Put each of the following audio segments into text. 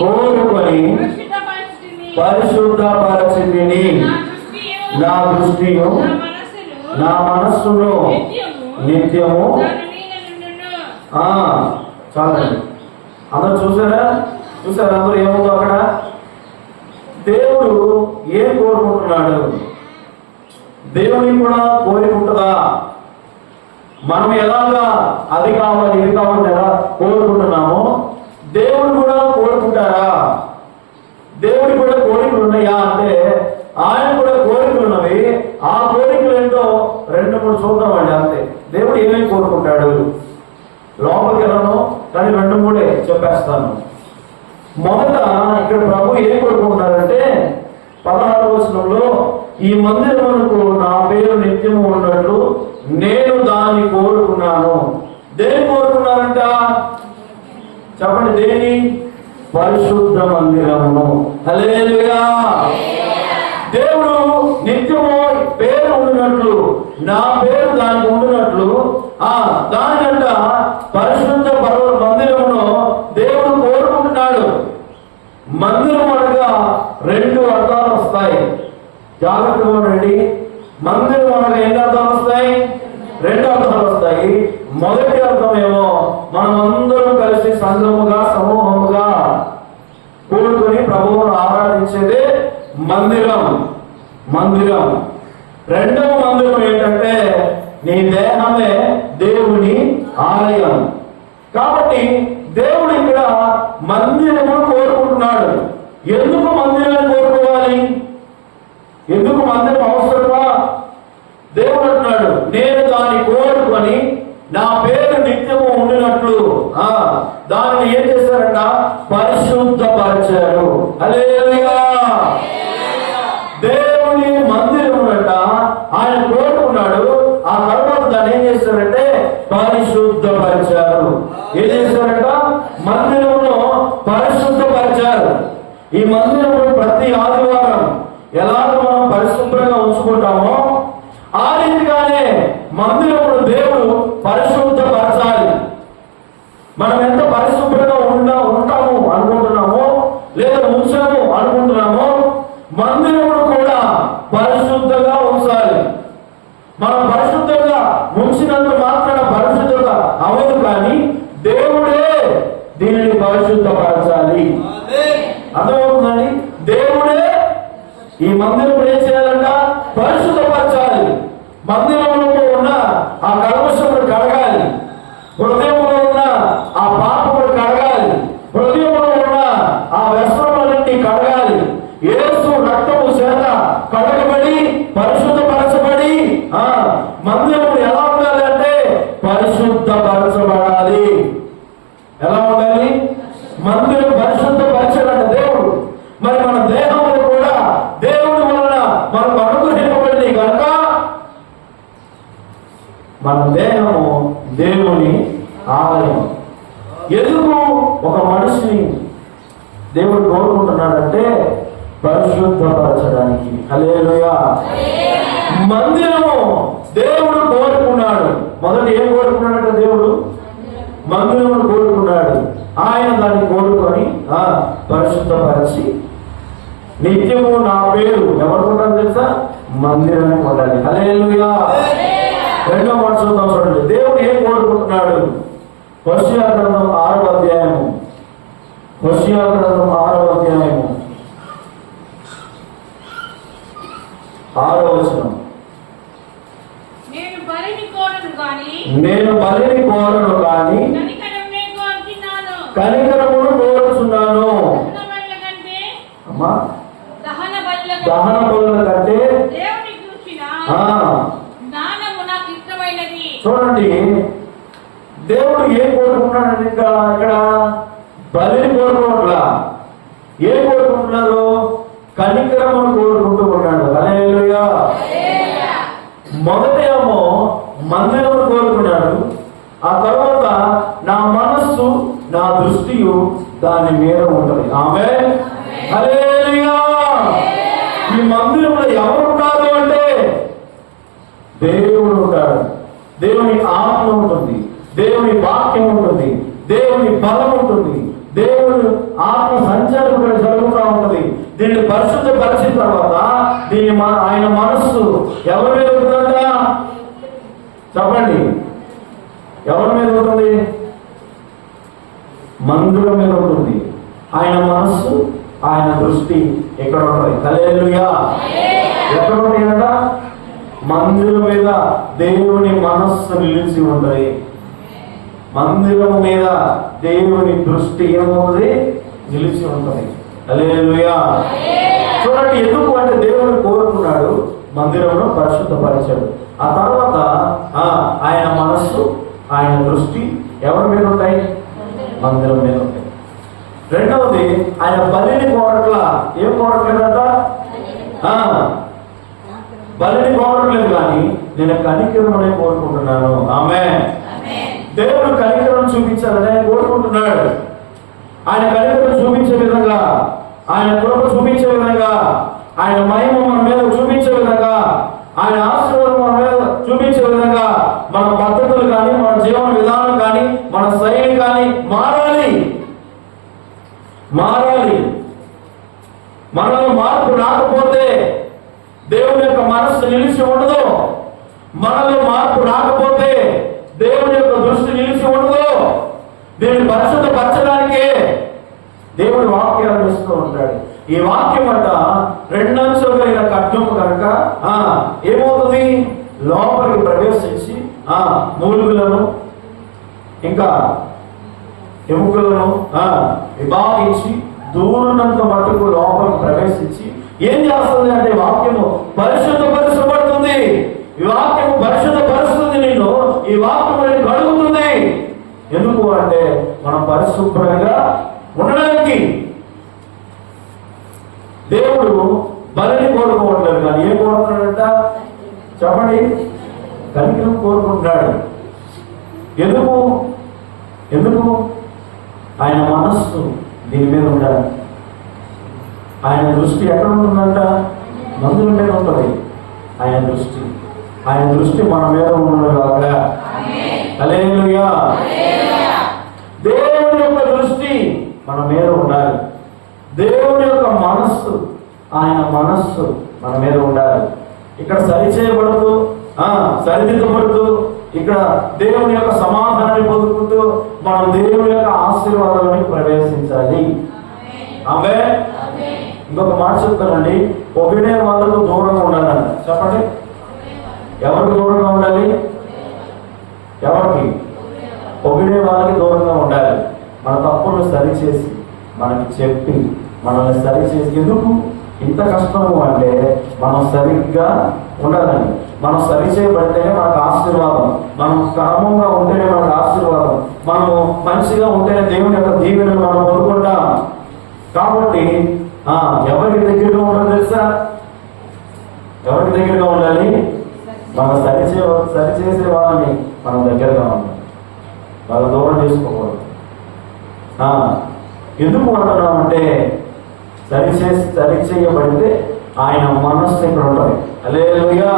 కోరుకొని పరిశుద్ధపరచితిని, నా దృష్టియు నా మనస్సును నిత్యము. చాలండి. అందరూ చూసారా అందరూ ఏముందో అక్కడ? దేవుడు ఏం కోరుకుంటున్నాడు? దేవునికి కూడా కోరిక ఉంటుందా? మనం ఎలాగా అది కావాలి ఇది కావాలి ఎలా కోరుకుంటున్నామో దేవుడు కూడా కోరుకుంటారా? దేవుడికి కూడా కోరికలు ఉన్నాయా అంటే ఆయన కూడా కోరికలు ఉన్నవి. ఆ కోరికలు ఏంటో 2-3 చూద్దామండి అంతే. దేవుడు ఏమేమి కోరుకుంటాడు లోపలికి వెళ్ళను, కానీ 2-3 చెప్పేస్తాను. మొదట ఇక్కడ ప్రభు ఏం కోరుకుంటున్నారంటే 16వ వచనంలో, ఈ మందిరమునకు నా పేరు నిత్యము ఉన్నట్లు నేను దాన్ని కోరుకున్నాను. దేని కోరుకున్నారంట? చెప్పండి, దేని? పరిశుద్ధ మందిరమును. హల్లెలూయా. దేవుడు నిత్యము పేరు ఉండినట్లు, నా పేరు దానికి ఉండినట్లు దానికంట పరిశుద్ధ మందిరమును దేవుడు కోరుకుంటున్నాడు. మందిరం అనగా 2 అర్థాలు వస్తాయి. జాగ్రత్తగా ఉండండి. మందిరం అనగా ఎన్ని అర్థాలు వస్తాయి? 2 అర్థాలు వస్తాయి. మొదటి అర్థం ఏమో మనం అందరం కలిసి సంఘముగా సమూహముగా కూడుకొని ప్రభువును ఆరాధించేదే మందిరం. రెండవ మందిరం ఏంటంటే నీ దేహమే దేవుని ఆలయం. కాబట్టి దేవుడు ఇక్కడ మందిరము కోరుకుంటున్నాడు. ఎందుకు మందిరాన్ని కోరుకోవాలి? ఎందుకు మందిరం అవసరమా? దేవుడు అంటున్నాడు, నేను దాన్ని కోరుకొని నా పేరు నిత్యము ఉండినట్లు దానిని ఏం చేశారంట? పరిశుద్ధపరిచారు. హల్లెలూయా. దేవుని మందిరం అంట ఆయన కోరుకున్నాడు. ఆ తర్వాత దాన్ని ఏం చేశారంటే పరిశుద్ధపరిచారు. ఏం చేశారంట? మందిరమును పరిశుద్ధపరిచారు. ఈ మందిరము ప్రతి ఆదివారం ఎలాగ మనం పరిశుభ్రంగా ఉంచుకుంటామో ఆ రీతిగానే మందిరమును దేవుడు పరిశుద్ధపరచాలి. మనం ఎంత పరిశుభ్రంగా ఉంటాము అనుకుంటున్నామో లేదా ఉంచాము అనుకుంటున్నామో మందిరమును కూడా పరిశుద్ధంగా ఉంచాలి. మనం పరిశుద్ధంగా ఉంచినంత మాత్రాన పరిశుద్ధత అవ్వదు, కానీ దేవుడే దీనిని పరిశుద్ధపరచాలి. అర్థమవుతుందండి? దేవుడే ఈ మందిరం ఏం చేయాలంట? పరిశుద్ధపరచాలి. మందిరంలో ఉన్న ఆ కల్మషములు కడగాలి. హృదయంలో ఉన్న ఆ పాపములు కడగాలి. హృదయంలో ఉన్న ఆ వ్యసనములన్నింటినీ కడగాలి. యేసు రక్తము చేత కడగబడి పరిశుద్ధపరచబడి మందిరము ఎలా ఉండాలి అంటే పరిశుద్ధపరచబడాలి. ఎలా ఉండాలి? మందిరం పరిశుద్ధపరచాలంట దేవుడు. మరి మన దేహములు కూడా దేవుడి వలన మనకు అనుగ్రహింపబడింది కనుక మన దేహము దేవుని ఆలయం. ఎందుకు ఒక మనిషిని దేవుడు కోరుకుంటున్నాడంటే పరిశుద్ధపరచడానికి. హల్లెలూయా. మందిరము దేవుడు కోరుకున్నాడు. మొదట ఏం కోరుకున్నాడంటే దేవుడు మందిరమును కోరుకున్నాడు. ఆయన దాన్ని కోరుకొని పరిశుద్ధపరిచి నిత్యము నా పేరు ఎవరుకుంటారు తెలుసా? మందిరమే ఉండాలి. హల్లెలూయా. రెండో మాట చూద్దాం, చూడండి. దేవుడు ఏం కోరుకుంటున్నాడు? హోషేయ గ్రంథం 6వ అధ్యాయము. హోషేయ గ్రంథం 6వ అధ్యాయము 6వ వచనం. నేను బలిని కోరను గాని కనికరమును కోరుచున్నాను. అమ్మా, దహన బలుల కంటే చూడండి దేవుడు ఏం కోరుకుంటున్నాడు? ఇక్కడ బలిని కోరుకోవట్లా. ఏం కోరుకుంటున్నారు? కనికరమును కోరుకుంటూ ఉన్నాడు. హల్లెలూయా. మొదట ఏమో మందిరమును కోరుకున్నాడు. ఆ తర్వాత నా మనస్సు నా దృష్టియు దాని మీద ఉంటుంది. ఆమేన్. హల్లెలూయా. ఈ మందిరంలో ఎవరు ఉంటారు అంటే దేవుడు ఉంటాడు. దేవుని ఆత్మ ఉంటుంది, దేవుని వాక్యం ఉంటుంది, దేవుని బలం ఉంటుంది, దేవుడు ఆత్మ సంచారం కూడా జరుగుతూ ఉంటుంది. దీన్ని పరిశుద్ధపరిచిన తర్వాత దీన్ని ఆయన మనస్సు ఎవరి మీద ఉంటుందంట? చెప్పండి, ఎవరి మీద ఉంటుంది? మందిరం మీద ఉంటుంది. ఆయన మనస్సు, ఆయన దృష్టి ఎక్కడ ఉంటుంది? హల్లెలూయా. ఎక్కడ ఉంటాయంట? మందిరం మీద దేవుని మనస్సు నిలిచి ఉంటుంది. మందిరం మీద దేవుని దృష్టి ఏమవుతుంది? నిలిచి ఉంటుంది. హల్లెలూయా. చూడండి, ఎందుకు అంటే దేవుడు కోరుకున్నాడు మందిరంలో పరిశుద్ధపరిచాడు. ఆ తర్వాత ఆయన మనస్సు, ఆయన దృష్టి ఎవరి మీద ఉంటాయి? మందిరం మీద ఉంటాయి. రెండవది, ఆయన బలిని కోరట్ల. ఏం కోరట్లేదంట? బలిని కోరట్లేదు, కానీ నేను కనికరమనే కోరుకుంటున్నాను. ఆమేన్. దేవుడు కనికరం చూపించాలని ఆయన కోరుకుంటున్నాడు. ఆయన కనికరం చూపించే విధంగా, ఆయన కృప చూపించే విధంగా, ఆయన మహిమ మన మీద చూపించే విధంగా, ఆయన ఆశీర్వాదం మన మీద చూపించే విధంగా మన పద్ధతులు కానీ, మన జీవన విధానం కానీ, మన శైలి కానీ మారాలి. మనలో మార్పు రాకపోతే దేవుని యొక్క మనస్సు నిలిచి ఉండదు. మనలో మార్పు రాకపోతే దేవుని యొక్క దృష్టి నిలిచి ఉండదు. దీన్ని పరిశుద్ధపరచడానికే దేవుడు వాక్యాలు ఇస్తూ ఉంటాడు. ఈ వాక్యం అంట రెండంచులు కలిగిన ఖడ్గము కనుక ఏమవుతుంది? లోపలికి ప్రవేశించి మూలుగులను ఇంకా ఎముకలను విభాగించి దూరునంత మట్టుకు లోపలికి ప్రవేశించి ఏం చేస్తుంది అంటే వాక్యము పరిశుద్ధపరచబడుతుంది. ఈ వాక్యము పరిశుద్ధపరుస్తుంది. నేను ఈ వాక్యము నేను కడుగుతుంది. ఎందుకు అంటే మనం పరిశుభ్రంగా ఉండడానికి. దేవుడు బలిని కోరుకోవట్లేదు, కానీ ఏం కోరుకున్నాడంట? చెప్పండి, కనికరం కోరుకుంటున్నాడు. ఎందుకు? ఆయన మనస్సు దీని మీద ఉండాలి. ఆయన దృష్టి ఎక్కడ ఉంటుందంట? మందిరం మీద ఉంటుంది. ఆయన దృష్టి మన మీద ఉండగా. హల్లెలూయా. దేవుని యొక్క దృష్టి మన మీద ఉండాలి. దేవుని యొక్క మనస్సు, ఆయన మనస్సు మన మీద ఉండాలి. ఇక్కడ సరిచేయబడుతూ సరిదిద్దబడుతూ ఇక్కడ దేవుని యొక్క సమాధానాన్ని పొందుకుంటూ మనం దేవుని యొక్క ఆశీర్వాదాలను ప్రవేశించాలి. ఆమేన్. ఇంకొక మాట చెప్తానండి, పొగిడే వాళ్ళకు దూరంగా ఉండాలంట. చెప్పండి, ఎవరికి దూరంగా ఉండాలి? ఎవరికి? పొగిడే వాళ్ళకి దూరంగా ఉండాలి. మన తప్పులను సరిచేసి మనకి చెప్పి మనల్ని సరిచేసి. ఎందుకు ఇంత కష్టము అంటే మనం సరిగ్గా ఉండాలని. మనం సరిచేయబడితేనే మనకు ఆశీర్వాదం. మనం క్రమంగా ఉంటేనే మనకు ఆశీర్వాదం. మనము మంచిగా ఉంటేనే దేవుని యొక్క దీవెనలు మనం పొందుకుంటాం. కాబట్టి ఎవరికి దగ్గరగా ఉండాలి తెలుసా? ఎవరికి దగ్గరగా ఉండాలి? మనం సరిచేసే వాళ్ళని మనం దగ్గరగా ఉండాలి. వాళ్ళ దూరం చేసుకోకూడదు. ఎందుకు అంటున్నామంటే సరిచేయబడితే ఆయన మనస్సు ఇక్కడ ఉంటుంది. హల్లెలూయా.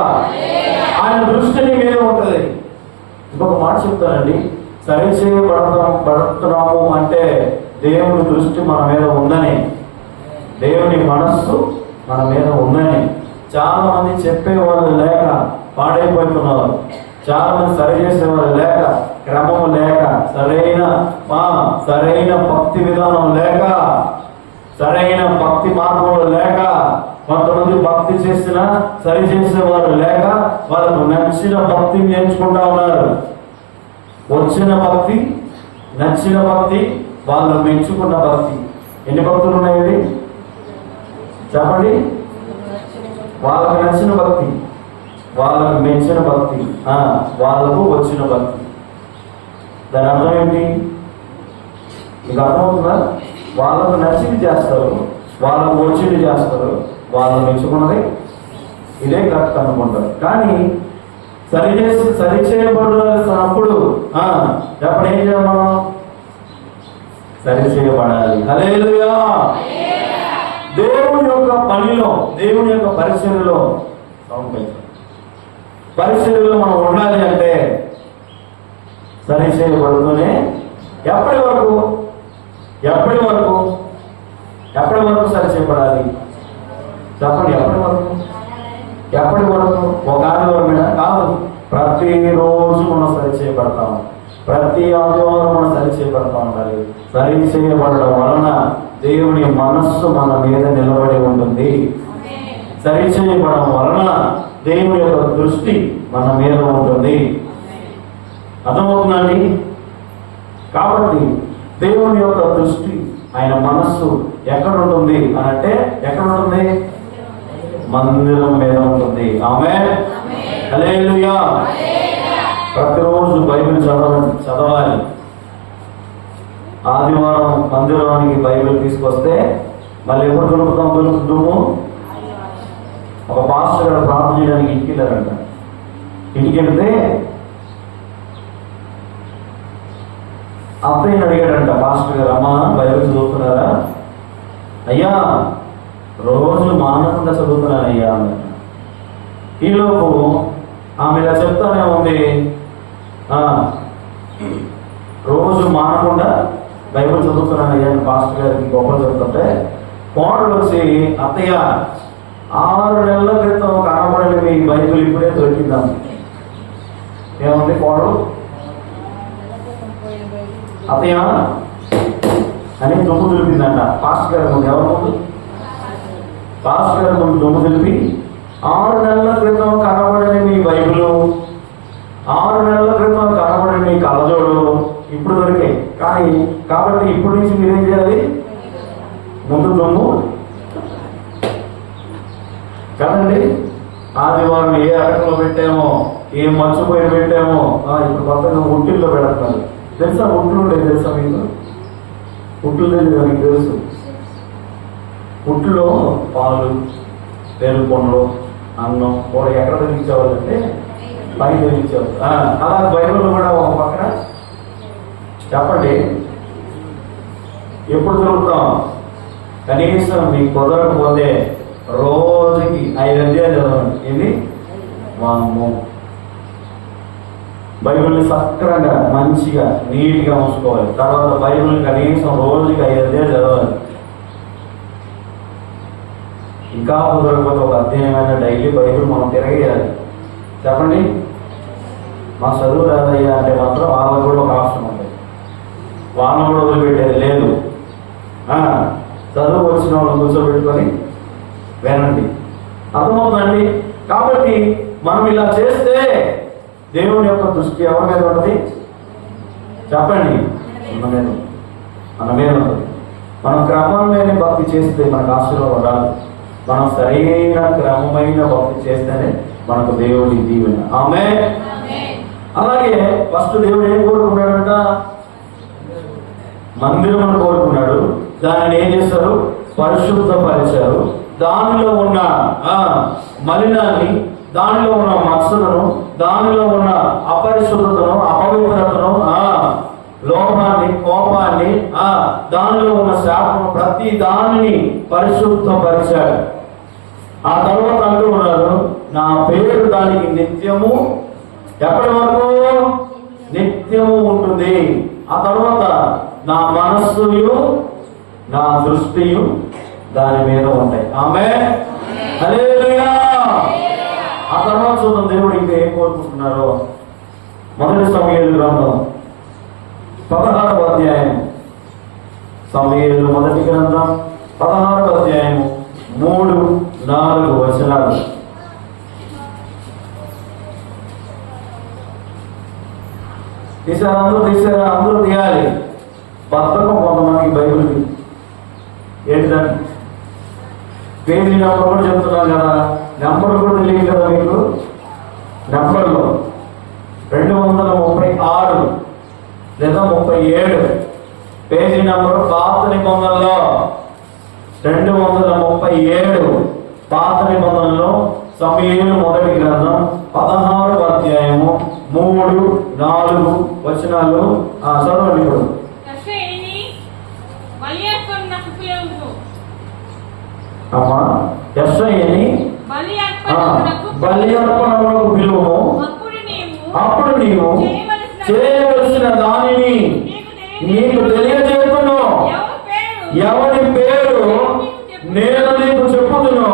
ఆయన దృష్టిని మీద ఉంటుంది. ఇంకొక మాట చెప్తానండి, సరిచేయబడుతున్నాము అంటే దేవుని దృష్టి మన మీద ఉందని, దేవుని మనస్సు మన మీద ఉందని. చాలా మంది చెప్పేవాళ్ళు లేక పాడైపోతున్నారు. చాలా మంది సరి చేసేవాళ్ళు లేక, క్రమము లేక, సరైన భక్తి విధానం లేక, సరైన భక్తి మార్గంలో లేక, కొంతమంది భక్తి చేసిన సరి చేసేవారు లేక వాళ్ళకు నచ్చిన భక్తిని నేర్చుకుంటా ఉన్నారు. వచ్చిన భక్తి, నచ్చిన భక్తి, వాళ్ళు మెచ్చుకున్న భక్తి. ఎన్ని భక్తులు ఉన్నాయి? చెప్పండి. వాళ్ళకు నచ్చిన భక్తి, వాళ్ళకు మెచ్చిన భక్తి, వాళ్ళకు వచ్చిన భక్తి. దాని అర్థం ఏంటి? మీకు అర్థమవుతుందా? వాళ్ళకు నచ్చింది చేస్తారు, వాళ్ళకు వచ్చింది చేస్తారు, వాళ్ళు మెచ్చుకున్నది ఇదే కరెక్ట్ అనుకుంటారు. కానీ సరిచేయబడినప్పుడు ఎప్పుడు ఏం చేయాలి? మనం సరిచేయబడాలి. హల్లెలూయా. దేవుని యొక్క పనిలో, దేవుని యొక్క పరిచర్యలో మనం ఉండాలి అంటే సరిచేయబడుతూనే. ఎప్పటి వరకు? ఎప్పటి వరకు సరిచేయబడాలి చెప్పండి? ఎప్పటి వరకు? ఒక ఆదివారం మీద కాదు, ప్రతిరోజు మనం సరిచేయబడతాం. ప్రతి ఆదివారం మనం సరిచేయబడతా ఉండాలి. సరిచేయబడడం వలన దేవుని మనస్సు మన మీద నిలబడి ఉంటుంది. సరిచేయబడడం వలన దేవుని యొక్క దృష్టి మన మీద ఉంటుంది. అర్థమవుతుందండి? కాబట్టి దేవుని యొక్క దృష్టి, ఆయన మనస్సు ఎక్కడ ఉంటుంది అని అంటే, ఎక్కడ ఉంటుంది? మందిరం మీద ఉంటుంది. ఆమేన్, హల్లెలూయా. ప్రతిరోజు బైబిల్ చదవాలి. ఆదివారం మందిరానికి బైబిల్ తీసుకొస్తే మళ్ళీ ఎప్పుడు దొరుకుతాము? ఒక పాస్టర్ గారు ప్రార్థన చేయడానికి ఇంటికి వెళ్ళారంట. ఇంటికి వెళ్తే అత్తయ్యని అడిగాడంట పాస్టర్ గారు, అమ్మా బైబిల్ చదువుతున్నారా? అయ్యా రోజు మానకుండా చదువుతున్నానయ్యా అన్నట్టు. ఈలోపు ఆమె ఇలా చెప్తానే ఉంది, రోజు మానకుండా బైబిల్ చదువుతున్నానయ్యా అని పాస్టర్ గారికి గొప్పలు చెప్తుంటే, కోడలు వచ్చి, అత్తయ్య 6 నెలల క్రితం కనబడని మీ బైబిల్ ఇప్పుడే దొరికిందాం. ఏముంది కోడలు? అత్తయ్య అని దుమ్ము దులిపిందంట పాస్టర్ గారి ముందు. ఎవరి ముందు? పాస్టర్ గారి ముందు దుమ్ము దులిపి, 6 నెలల క్రితం కనబడని మీ బైబిల్, 6 నెలల క్రితం కనబడని మీ కళ్ళజోడు ఇప్పుడు దొరికాయి. కానీ కాబట్టి ఇప్పటి నుంచి మీరేం చేయాలి? ముందు దుమ్ము కదండి. ఆదివారం ఏ అరకలో పెట్టామో, ఏ మర్చిపోయి పెట్టామో, ఇప్పుడు కొత్తగా ఉట్టిల్లో పెడుతున్నారు. తెలుసా? ఉట్లు ఉండేది తెలుసా మీకు? ఉట్లు తెలియదు, మీకు తెలుసు. ఉట్లో పాలు, పెరుగు పండ్లు, అన్నం కూడా ఎక్కడ తెలియించేవాళ్ళంటే పైన తెలియించేవాళ్ళు. అలా బైబిల్ కూడా ఒక పక్కన చెప్పండి. ఎప్పుడు దొరుకుతాం? కనీసం మీకు కుదరకపోతే రోజుకి 5 అధ్యాయాలు చదవండి. ఇది వాము. బైబిల్ని సక్రంగా మంచిగా నీట్గా ఉంచుకోవాలి. తర్వాత బైబిల్ కనీసం రోజుకి 5 అధ్యాయాలు చదవాలి. ఇంకా కుదరకపోతే ఒక అధ్యాయమైన డైలీ బైబిల్ మనం తిరగేయాలి. చెప్పండి? మా చదువు రాదయ్యా అంటే మాత్రం వాళ్ళకు కూడా ఒక ఆప్షన్ ఉంది. వాళ్ళని కూడా వదిలిపెట్టేది లేదు. చదువు వచ్చిన వాళ్ళని కూర్చోబెట్టుకొని వినండి. అర్థమవుతుందండి? కాబట్టి మనం ఇలా చేస్తే దేవుని యొక్క దృష్టి ఎవరి మీద ఉంటుంది? చెప్పండి? మన మీద ఉంటుంది. మనం క్రమం లేని భక్తి చేస్తే మనకు ఆశీర్వాదం రాదు. మనం సరైన క్రమమైన భక్తి చేస్తేనే మనకు దేవుడి దీవెన. ఆమేన్. అలాగే ఫస్ట్ దేవుడు ఏం కోరుకున్నాడంట? మందిరం కోరుకున్నాడు. దానిని ఏం చేశారు? పరిశుద్ధపరిచారు. దానిలో ఉన్న మలినాన్ని, దానిలో ఉన్న మత్సలను, దానిలో ఉన్న అపరిశుద్ధతను, అపవిత్రతను, లోపాన్ని, కోపాన్ని, దానిలో ఉన్న శాపము, ప్రతి దానిని పరిశుద్ధపరిచాడు. ఆ తర్వాత అంటూ ఉన్నారు, నా పేరు దానికి నిత్యము, ఎప్పటి వరకు? నిత్యము ఉంటుంది. ఆ తర్వాత నా మనస్సుయు నా దృష్టియు దాని మీద ఉంటాయి. ఆమేన్, హల్లెలూయా. ఆ తర్వాత చూద్దాం దేవుడు ఇంకా ఏం కోరుకుంటున్నారో. మొదటి సమూయేలు గ్రంథం 16వ అధ్యాయం. సమూయేలు మొదటి గ్రంథం 16వ అధ్యాయం 3-4 వచనాలు. తీసారా? అందరూ తీయాలి. బద్ధకం కొంతమందికి బైబిల్కి. ఏంటిదండి? పేజీ నెంబర్ కూడా చెప్తున్నాను కదా, నెంబర్ కూడా తెలియదు కదా మీకు. నెంబర్లో 236 లేదా 37 పేజీ నెంబరు. పాత నిబంధనలో 237 పాత నిబంధనలో సమూయేలు మొదటి గ్రంథం 16వ అధ్యాయము 3-4 వచనాలు. చదవండి ఇప్పుడు. అమ్మా, యెషయాని బలి అర్పణమునకు పిలువుము, అప్పుడు నీవు చేయవలసిన దానిని నీకు తెలియజేతును. ఎవరి పేరు నేను నీకు చెప్పుదునో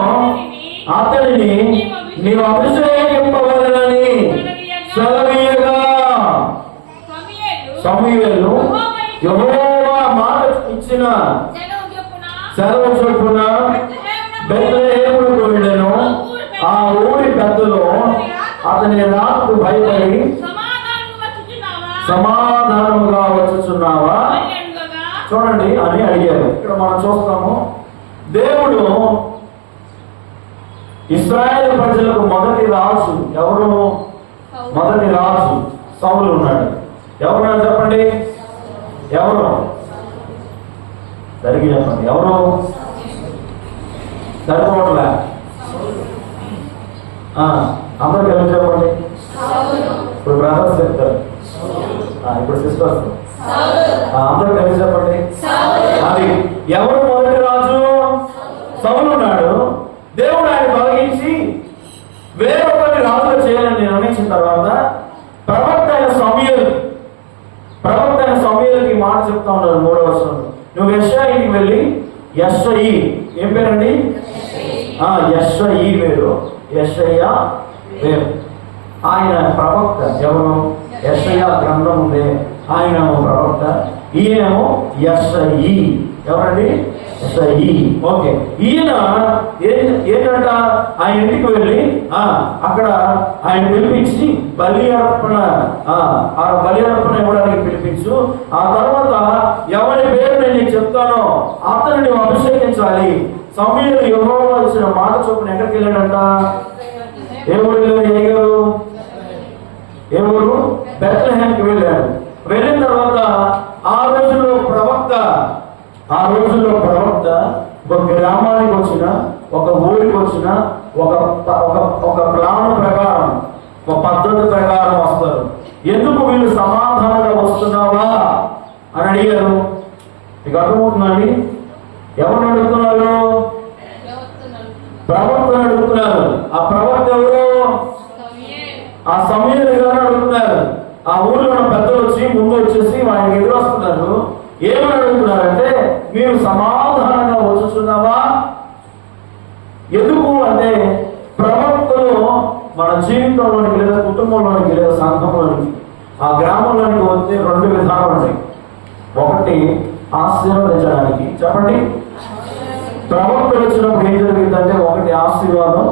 అతనిని నీవు అభిషేకింపవలెనని సెలవీయగా సమూయేలు యెహోవా మాట ఇచ్చిన సెలవు చొప్పున బెత్లెహేమునకు వెళ్ళెను. ఆ ఊరి పెద్దలు అతని రాకు భయపడి సమాధానముగా వచ్చుచున్నావా చూడండి అని అడిగారు. ఇక్కడ మనం చూస్తాము, దేవుడు ఇశ్రాయేలు ప్రజలకు మొదటి రాజు ఎవరు? మొదటి రాజు సౌలు ఉన్నాడు. ఎవరున్నారు చెప్పండి? ఎవరు? సరిగ్గా చెప్పండి. ఎవరు? సరిపోవట్లే. అందరూ కలిసి చెప్పండి. ఇప్పుడు బ్రదర్స్ చెప్తారు, ఇప్పుడు సిస్టర్స్. అందరూ కలిసి చెప్పండి. అది ఎవరు మొదటి రాజు? సౌలు ఉన్నాడు. దేవుడు ఆయన తొలగించి వేరొకరిని రాజుగా చేయాలని నిర్ణయించిన తర్వాత ప్రవక్త అయిన సమూయేలుకి మాట చెప్తా ఉన్నారు 3వ వచనంలో. నువ్వు యెషయా ఇంటికి వెళ్ళి యెషయి, ఏం పేరండి? యెషయి వేరు, యెషయా వేరు. ఆయన ప్రవక్త. ఎవరు? యెషయా గ్రంథం ఉంది, ఆయన ప్రవక్త. ఈయనేమో యెషయి. ఎవరండి? యెషయి. ఓకే. ఈయన ఏంటంట, ఆయన ఇంటికి వెళ్ళి అక్కడ ఆయన పిలిపించి బలి అర్పణ ఇవ్వడానికి పిలిపించు. ఆ తర్వాత ఎవరి పేరు నేను నీకు చెప్తానో అతను నువ్వు అభిషేకించాలి. సమూయేలు యెహోవా ఇచ్చిన మాట చొప్పున ఎక్కడికి వెళ్ళాడంట? ఏ ఊరిలో ఎగారు? ఏ ఊరు? బెత్లెహేముకి వెళ్ళాడు. వెళ్ళిన తర్వాత ఆ రోజుల్లో ప్రవక్త ఒక గ్రామానికి వచ్చిన, ఒక ఊరికి వచ్చిన, ఒక ప్లాన్ ప్రకారం, ఒక పద్ధతి ప్రకారం వస్తారు. ఎందుకు వీళ్ళు సమాధానంగా వస్తున్నావా అని అడిగారు. మీకు అర్థమవుతుందండి? ఎవరిని అడుగుతున్నారు? ప్రవక్తను అడుగుతున్నారు. ఆ ప్రవక్త ఎవరు? ఆ సమూయేలు గారు అడుగుతున్నారు. ఆ ఊళ్ళో ఉన్న పెద్దలు వచ్చి ముందు వచ్చేసి ఆయనకి ఎదురొస్తున్నారు. ఏమని అడుగుతున్నారంటే, మీరు సమాధానంగా వచ్చుచున్నావా? ఎందుకు అంటే ప్రవక్తలు మన జీవితంలోనికి లేదా కుటుంబంలోనికి లేదా సంఘంలోనికి ఆ గ్రామంలోనికి వస్తే 2 విధాలు ఉంటాయి. ఒకటి ఆశీర్వదించడానికి. చెప్పండి. ప్రవక్తలు వచ్చినప్పుడు ఏం జరిగిందంటే, ఒకటి ఆశీర్వాదం,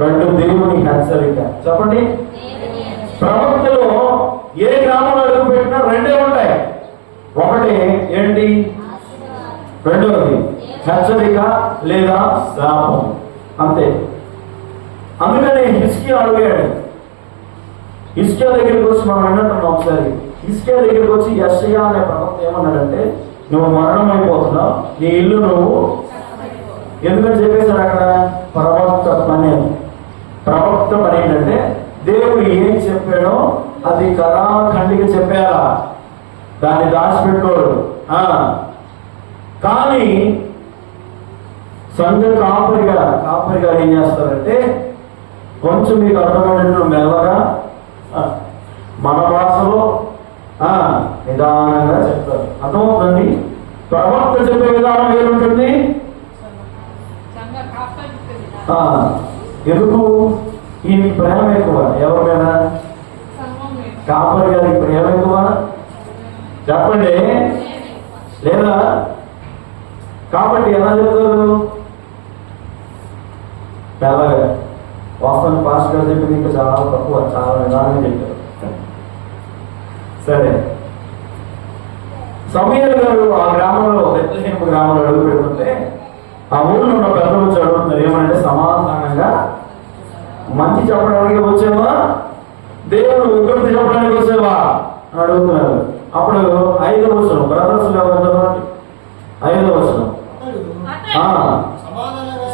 2 దేవుని హెచ్చరిక. చెప్పండి. ప్రవక్తలు ఏ గ్రామంలో అడుగు పెట్టినా 2 ఉంటాయి. ఒకటి ఏంటి? 2వది హెచ్చరిక లేదా శాపం. అంతే. అందుకని హిజ్కియా అడిగాడు. హిజ్కియా దగ్గరికి వచ్చి మనం విన్నట్టున్నాం ఒకసారి. హిజ్కియా దగ్గరికి వచ్చి యెషయా అనే ప్రవక్త ఏమన్నాడంటే, నువ్వు మరణం అయిపోతున్నావు, నీ ఇల్లు నువ్వు ఎందుకని చెప్పేశాడు. అక్కడ ప్రవక్త పని ఏంటంటే దేవుడు ఏం చెప్పాడో అది కరాఖండిగా చెప్పారా, దాన్ని దాచిపెట్టుకోడు. కానీ సంఘ కాపరి గారు ఏం చేస్తారంటే, కొంచెం మీకు అర్థమైనట్లు మెల్లగా మన భాషలో నిదానంగా చెప్తారు. అర్థమవుతుంది? ప్రవక్త చెప్పే విధానం వేరుంటుంది. ఎందుకు? ఈ ప్రేమ ఎక్కువ. ఎవరి మీద? కాపరి గారికి ప్రేమ ఎక్కువ. చెప్పండి. లేదా? కాబట్టి ఎలా చెప్తారు? మెల్లగా. వాస్తవం పాస్టర్ గారు చెప్పింది ఇంకా చాలా తక్కువ, చాలా నిదానంగా చెప్పారు. సరే. సమూయేలు గారు ఆ గ్రామంలో, బెత్లెహేము గ్రామంలో అడుగు పెడుతుంటే ఆ ఊళ్ళో ఉన్న పెద్దలు వచ్చి అడుగుతున్నారు, ఏమంటే సమాధానంగా మంచి చెప్పడానికి వచ్చేవా, దేవుడు ఉగ్రత చెప్పడానికి వచ్చేవా అని అడుగుతున్నారు. అప్పుడు 5వ వచనం, బ్రదర్స్ ఎవరు? 5వ వచనం,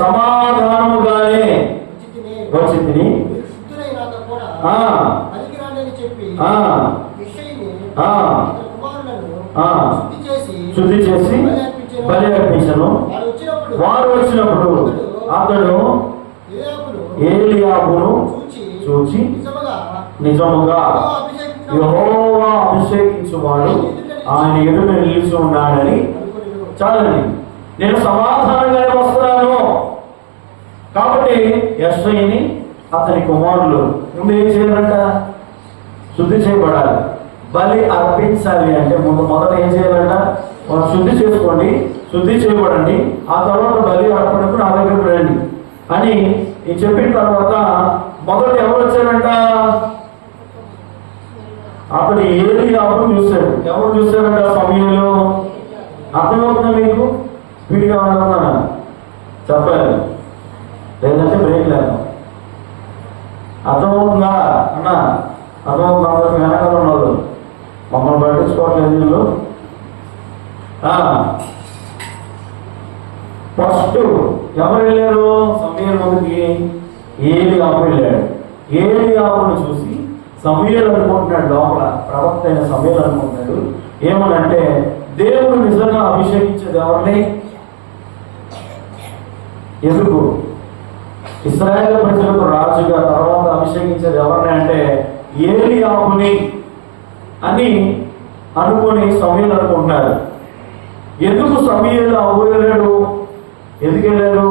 సమాధానముగానే వచ్చి తిని శుద్ధి చేసి బలి అర్పించను. వారు వచ్చినప్పుడు అతడు ఏలీయాబును చూచి నిజముగా యెహోవా అభిషేకించువాడు ఆయన ఎదుట నిలిచి ఉన్నాడని చాలండి, నేను సమాధానంగానే వస్తున్నాను. కాబట్టి యెష్షయిని అతని కుమారులు ముందు ఏం చేయాలంట? శుద్ధి చేయబడాలి. బలి అర్పించాలి అంటే మొదట ఏం చేయాలంట? శుద్ధి చేసుకోండి, శుద్ధి చేయబడండి, ఆ తర్వాత బలి అర్పణకు నా దగ్గరకు రండి అని చెప్పిన తర్వాత మొదట ఎవరు వచ్చారంట? అతడు ఏలీయాబును చూశాడు. ఎవరు చూశారంట? సమూయేలు. అర్థమవుతుందా మీకు? వీడిగా ఉన్నానా చెప్పాలి, లేదంటే బ్రేక్ లేదు. అర్థమవుతుందా అన్న? అర్థమవుతుందా? అందరికి వెనకాల ఉన్నారు, మమ్మల్ని పట్టించుకోవట్లేదు వీళ్ళు. ఫస్ట్ ఎవరు వెళ్ళారు సమూయేలు ముందుకి? ఏలీయాబు వెళ్ళాడు. ఏలీయాబును చూసి సమూయేలు అనుకుంటున్నాడు, లోపల ప్రవక్త అయిన సమూయేలు అనుకుంటున్నాడు ఏమనంటే, దేవుడు నిజంగా అభిషేకించేది ఎవరిని? ఎందుకు? ఇశ్రాయేలు ప్రజలకు రాజుగా తర్వాత అభిషేకించేది ఎవరిని అంటే ఏలీయాబుని అని అనుకొని సమూయేలు అనుకుంటున్నారు. ఎందుకు సమూయేలు ఆ ఊరు వెళ్ళాడు? ఎందుకు వెళ్ళాడు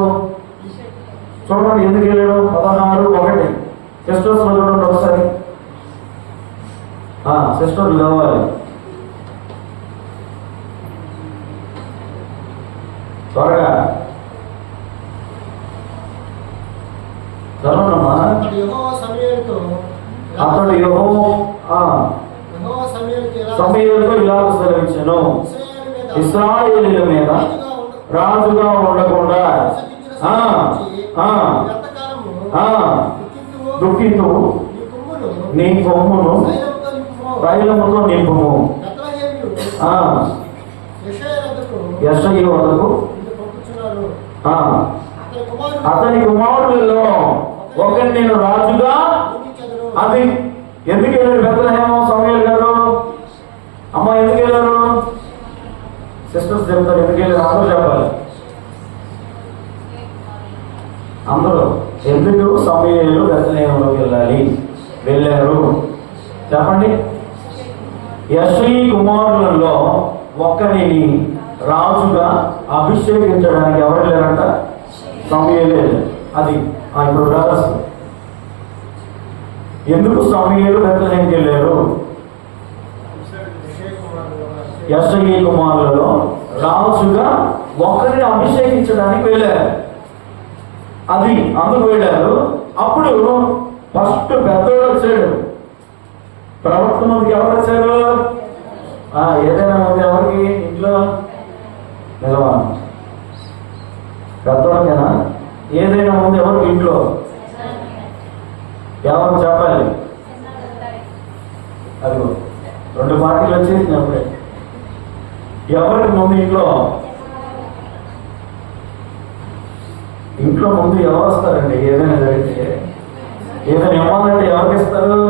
చూడండి. ఎందుకు వెళ్ళాడు? 16:1 సిస్టర్స్ చూడండి ఒకసారి. సిస్టర్ కావాలి త్వరగా చదవనమ్మా. అతడు సమూయేలుతో ఇలాగ సెలవిచ్చెను, ఇశ్రాయేలీయుల మీద రాజుగా ఉండకుండా దుఃఖింతువు, నీ కొమ్మును తైలముతో నింపుము. యెష్షయి వద్దకు అతని కుమారులలో ఒకరిని నేను రాజుగా. అది ఎందుకు వెళ్ళారు బెత్లెహేము సమూయేలు గారు? అమ్మ ఎందుకు వెళ్ళారు? సిస్టర్స్ చెప్తారు ఎందుకు వెళ్ళారు, అందరూ చెప్పాలి. అందరూ ఎందుకు సమూయేలు బెత్లెహేములోకి వెళ్ళారు చెప్పండి. యెష్షయి కుమారులలో ఒక్కరిని రాజుగా అభిషేకించడానికి ఎవరు వెళ్ళారంట? సమూయేలు. అది ఇప్పుడు రాజు. ఎందుకు సమూయేలు బెత్లెహేముకి వెళ్ళారు? యెష్షయి కుమారులలో రాజుగా ఒక్కరిని అభిషేకించడానికి వెళ్ళారు. అది అందుకు వెళ్ళారు. అప్పుడు ఫస్ట్ పెద్దోడు వచ్చాడు. ప్రవక్త ముందుకు ఎవరు వచ్చారు? ఏదైనా ఉంది ఎవరికి ఇంట్లో నిజమా? పెద్దోళ్ళకేనా? ఏదైనా ఉంది ఎవరికి ఇంట్లో? ఎవరు చెప్పాలి? అదిగో 2 పార్టీలు వచ్చేసింది అప్పుడే. ఎవరికి ముందు ఇంట్లో ముందు ఎవరు వస్తారండి? ఏదైనా జరిగితే ఏదైనా ఇవ్వాలంటే ఎవరికి ఇస్తారు?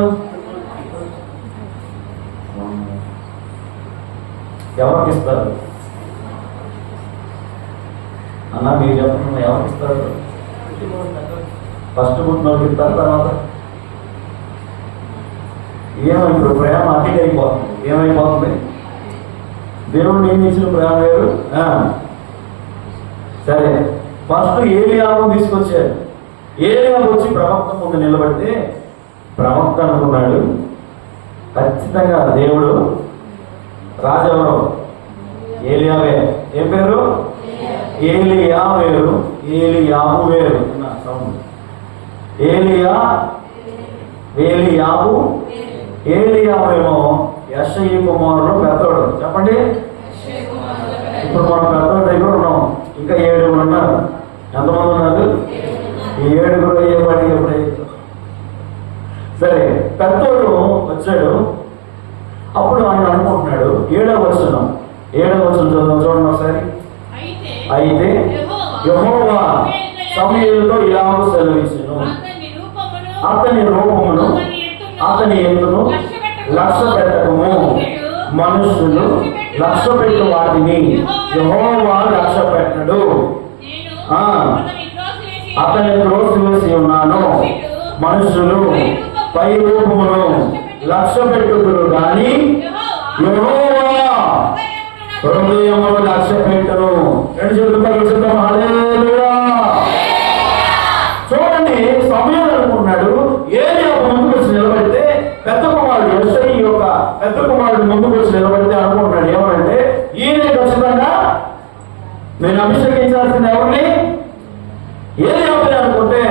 ఎవరికి ఇస్తారు అన్న? మీరు చెప్పండి, ఎవరికి ఇస్తారు? ఫస్ట్ పుట్టినోళ్ళకి ఇస్తారు. తర్వాత ఇప్పుడు ప్రేమ అతిగా అయిపోతుంది. ఏమైపోతుంది? దేవుడు నేను ఇచ్చిన ప్రేమ వేరు. సరే, ఫస్ట్ ఏలీయాబును తీసుకొచ్చాడు. ఏలీయాబు వచ్చి ప్రవక్త ముందు నిలబడితే ప్రవక్త అనుకున్నాడు ఖచ్చితంగా దేవుడు రాజు ఎవరు? ఏలీయాబే. ఏం పేరు? ఏలీయా వేరు, ఏలీయాబు వేరు. ఏలీయాబు. ఏలీయాబేమో యెష్షయి కుమారుడు పెద్దోడు. చెప్పండి. ఇప్పుడు మనం పెద్దోడు దగ్గర ఉన్నాం. ఇంకా 7 ఉన్నారు. ఎంతమంది ఉన్నారు? 7 అయ్యేవాడికి ఎప్పుడైతే సరే పెద్దోడు వచ్చాడు. అప్పుడు ఆయన అనుకుంటున్నాడు 7వ వచనం చూడండి ఒకసారి. అయితే యెహోవా సమూయేలుతో ఇలాగ సెలవిచ్చెను, అతని రూపమును అతని ఎత్తును లక్ష్యపెట్టకము. మనుషులు లక్ష్యపెట్టు వాటిని యెహోవా లక్ష్యపెట్టడు. అతని త్రోసివేసి ఉన్నాను. మనుషులు పై రూపమును లక్ష్యపెట్టుదురు గాని యెహోవా హృదయమును లక్ష్య పెట్టను. 2 చేతులు పైకి చూద్దాం. హల్లెలూయా. చూడండి, సమయం అనుకున్నాడు ఏలియా ముందుకు వచ్చి నిలబడితే పెద్ద కుమారుడు యోసేపు యొక్క పెద్ద కుమారుడు ముందుకు వచ్చి నిలబడితే అనుకుంటున్నాడు ఏమంటే ఈయన ఖచ్చితంగా నేను అభిషేకించాల్సింది ఎవరిని? ఏలియాని అనుకుంటే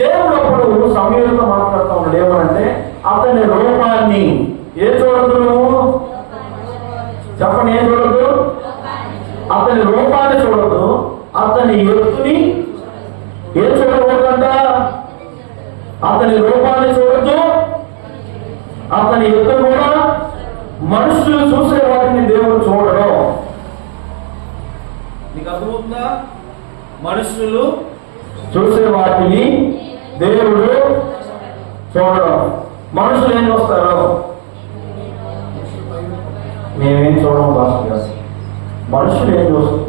దేవుడు అప్పుడు సమయంతో మాట్లాడుతూ ఉన్నాడు ఏమంటే అతని రూపాన్ని ఏం చూడదు నువ్వు చెప్పండి, ఏం చూడదు? అతని రూపాన్ని చూడదు, అతని ఎత్తుని ఏం చూడకూడదంట? అతని రూపాన్ని చూడద్దు, అతని ఎత్తు కూడా. మనుషులు చూసే వాటిని దేవుడు చూడడం. నీకు అర్థమవుతుందా? మనుషులు చూసే వాటిని దేవుడు చూడడం. మనుషులు ఏం చూస్తారు? మేమేం చూడడం భాష. మనుషులు ఏం చూస్తారు?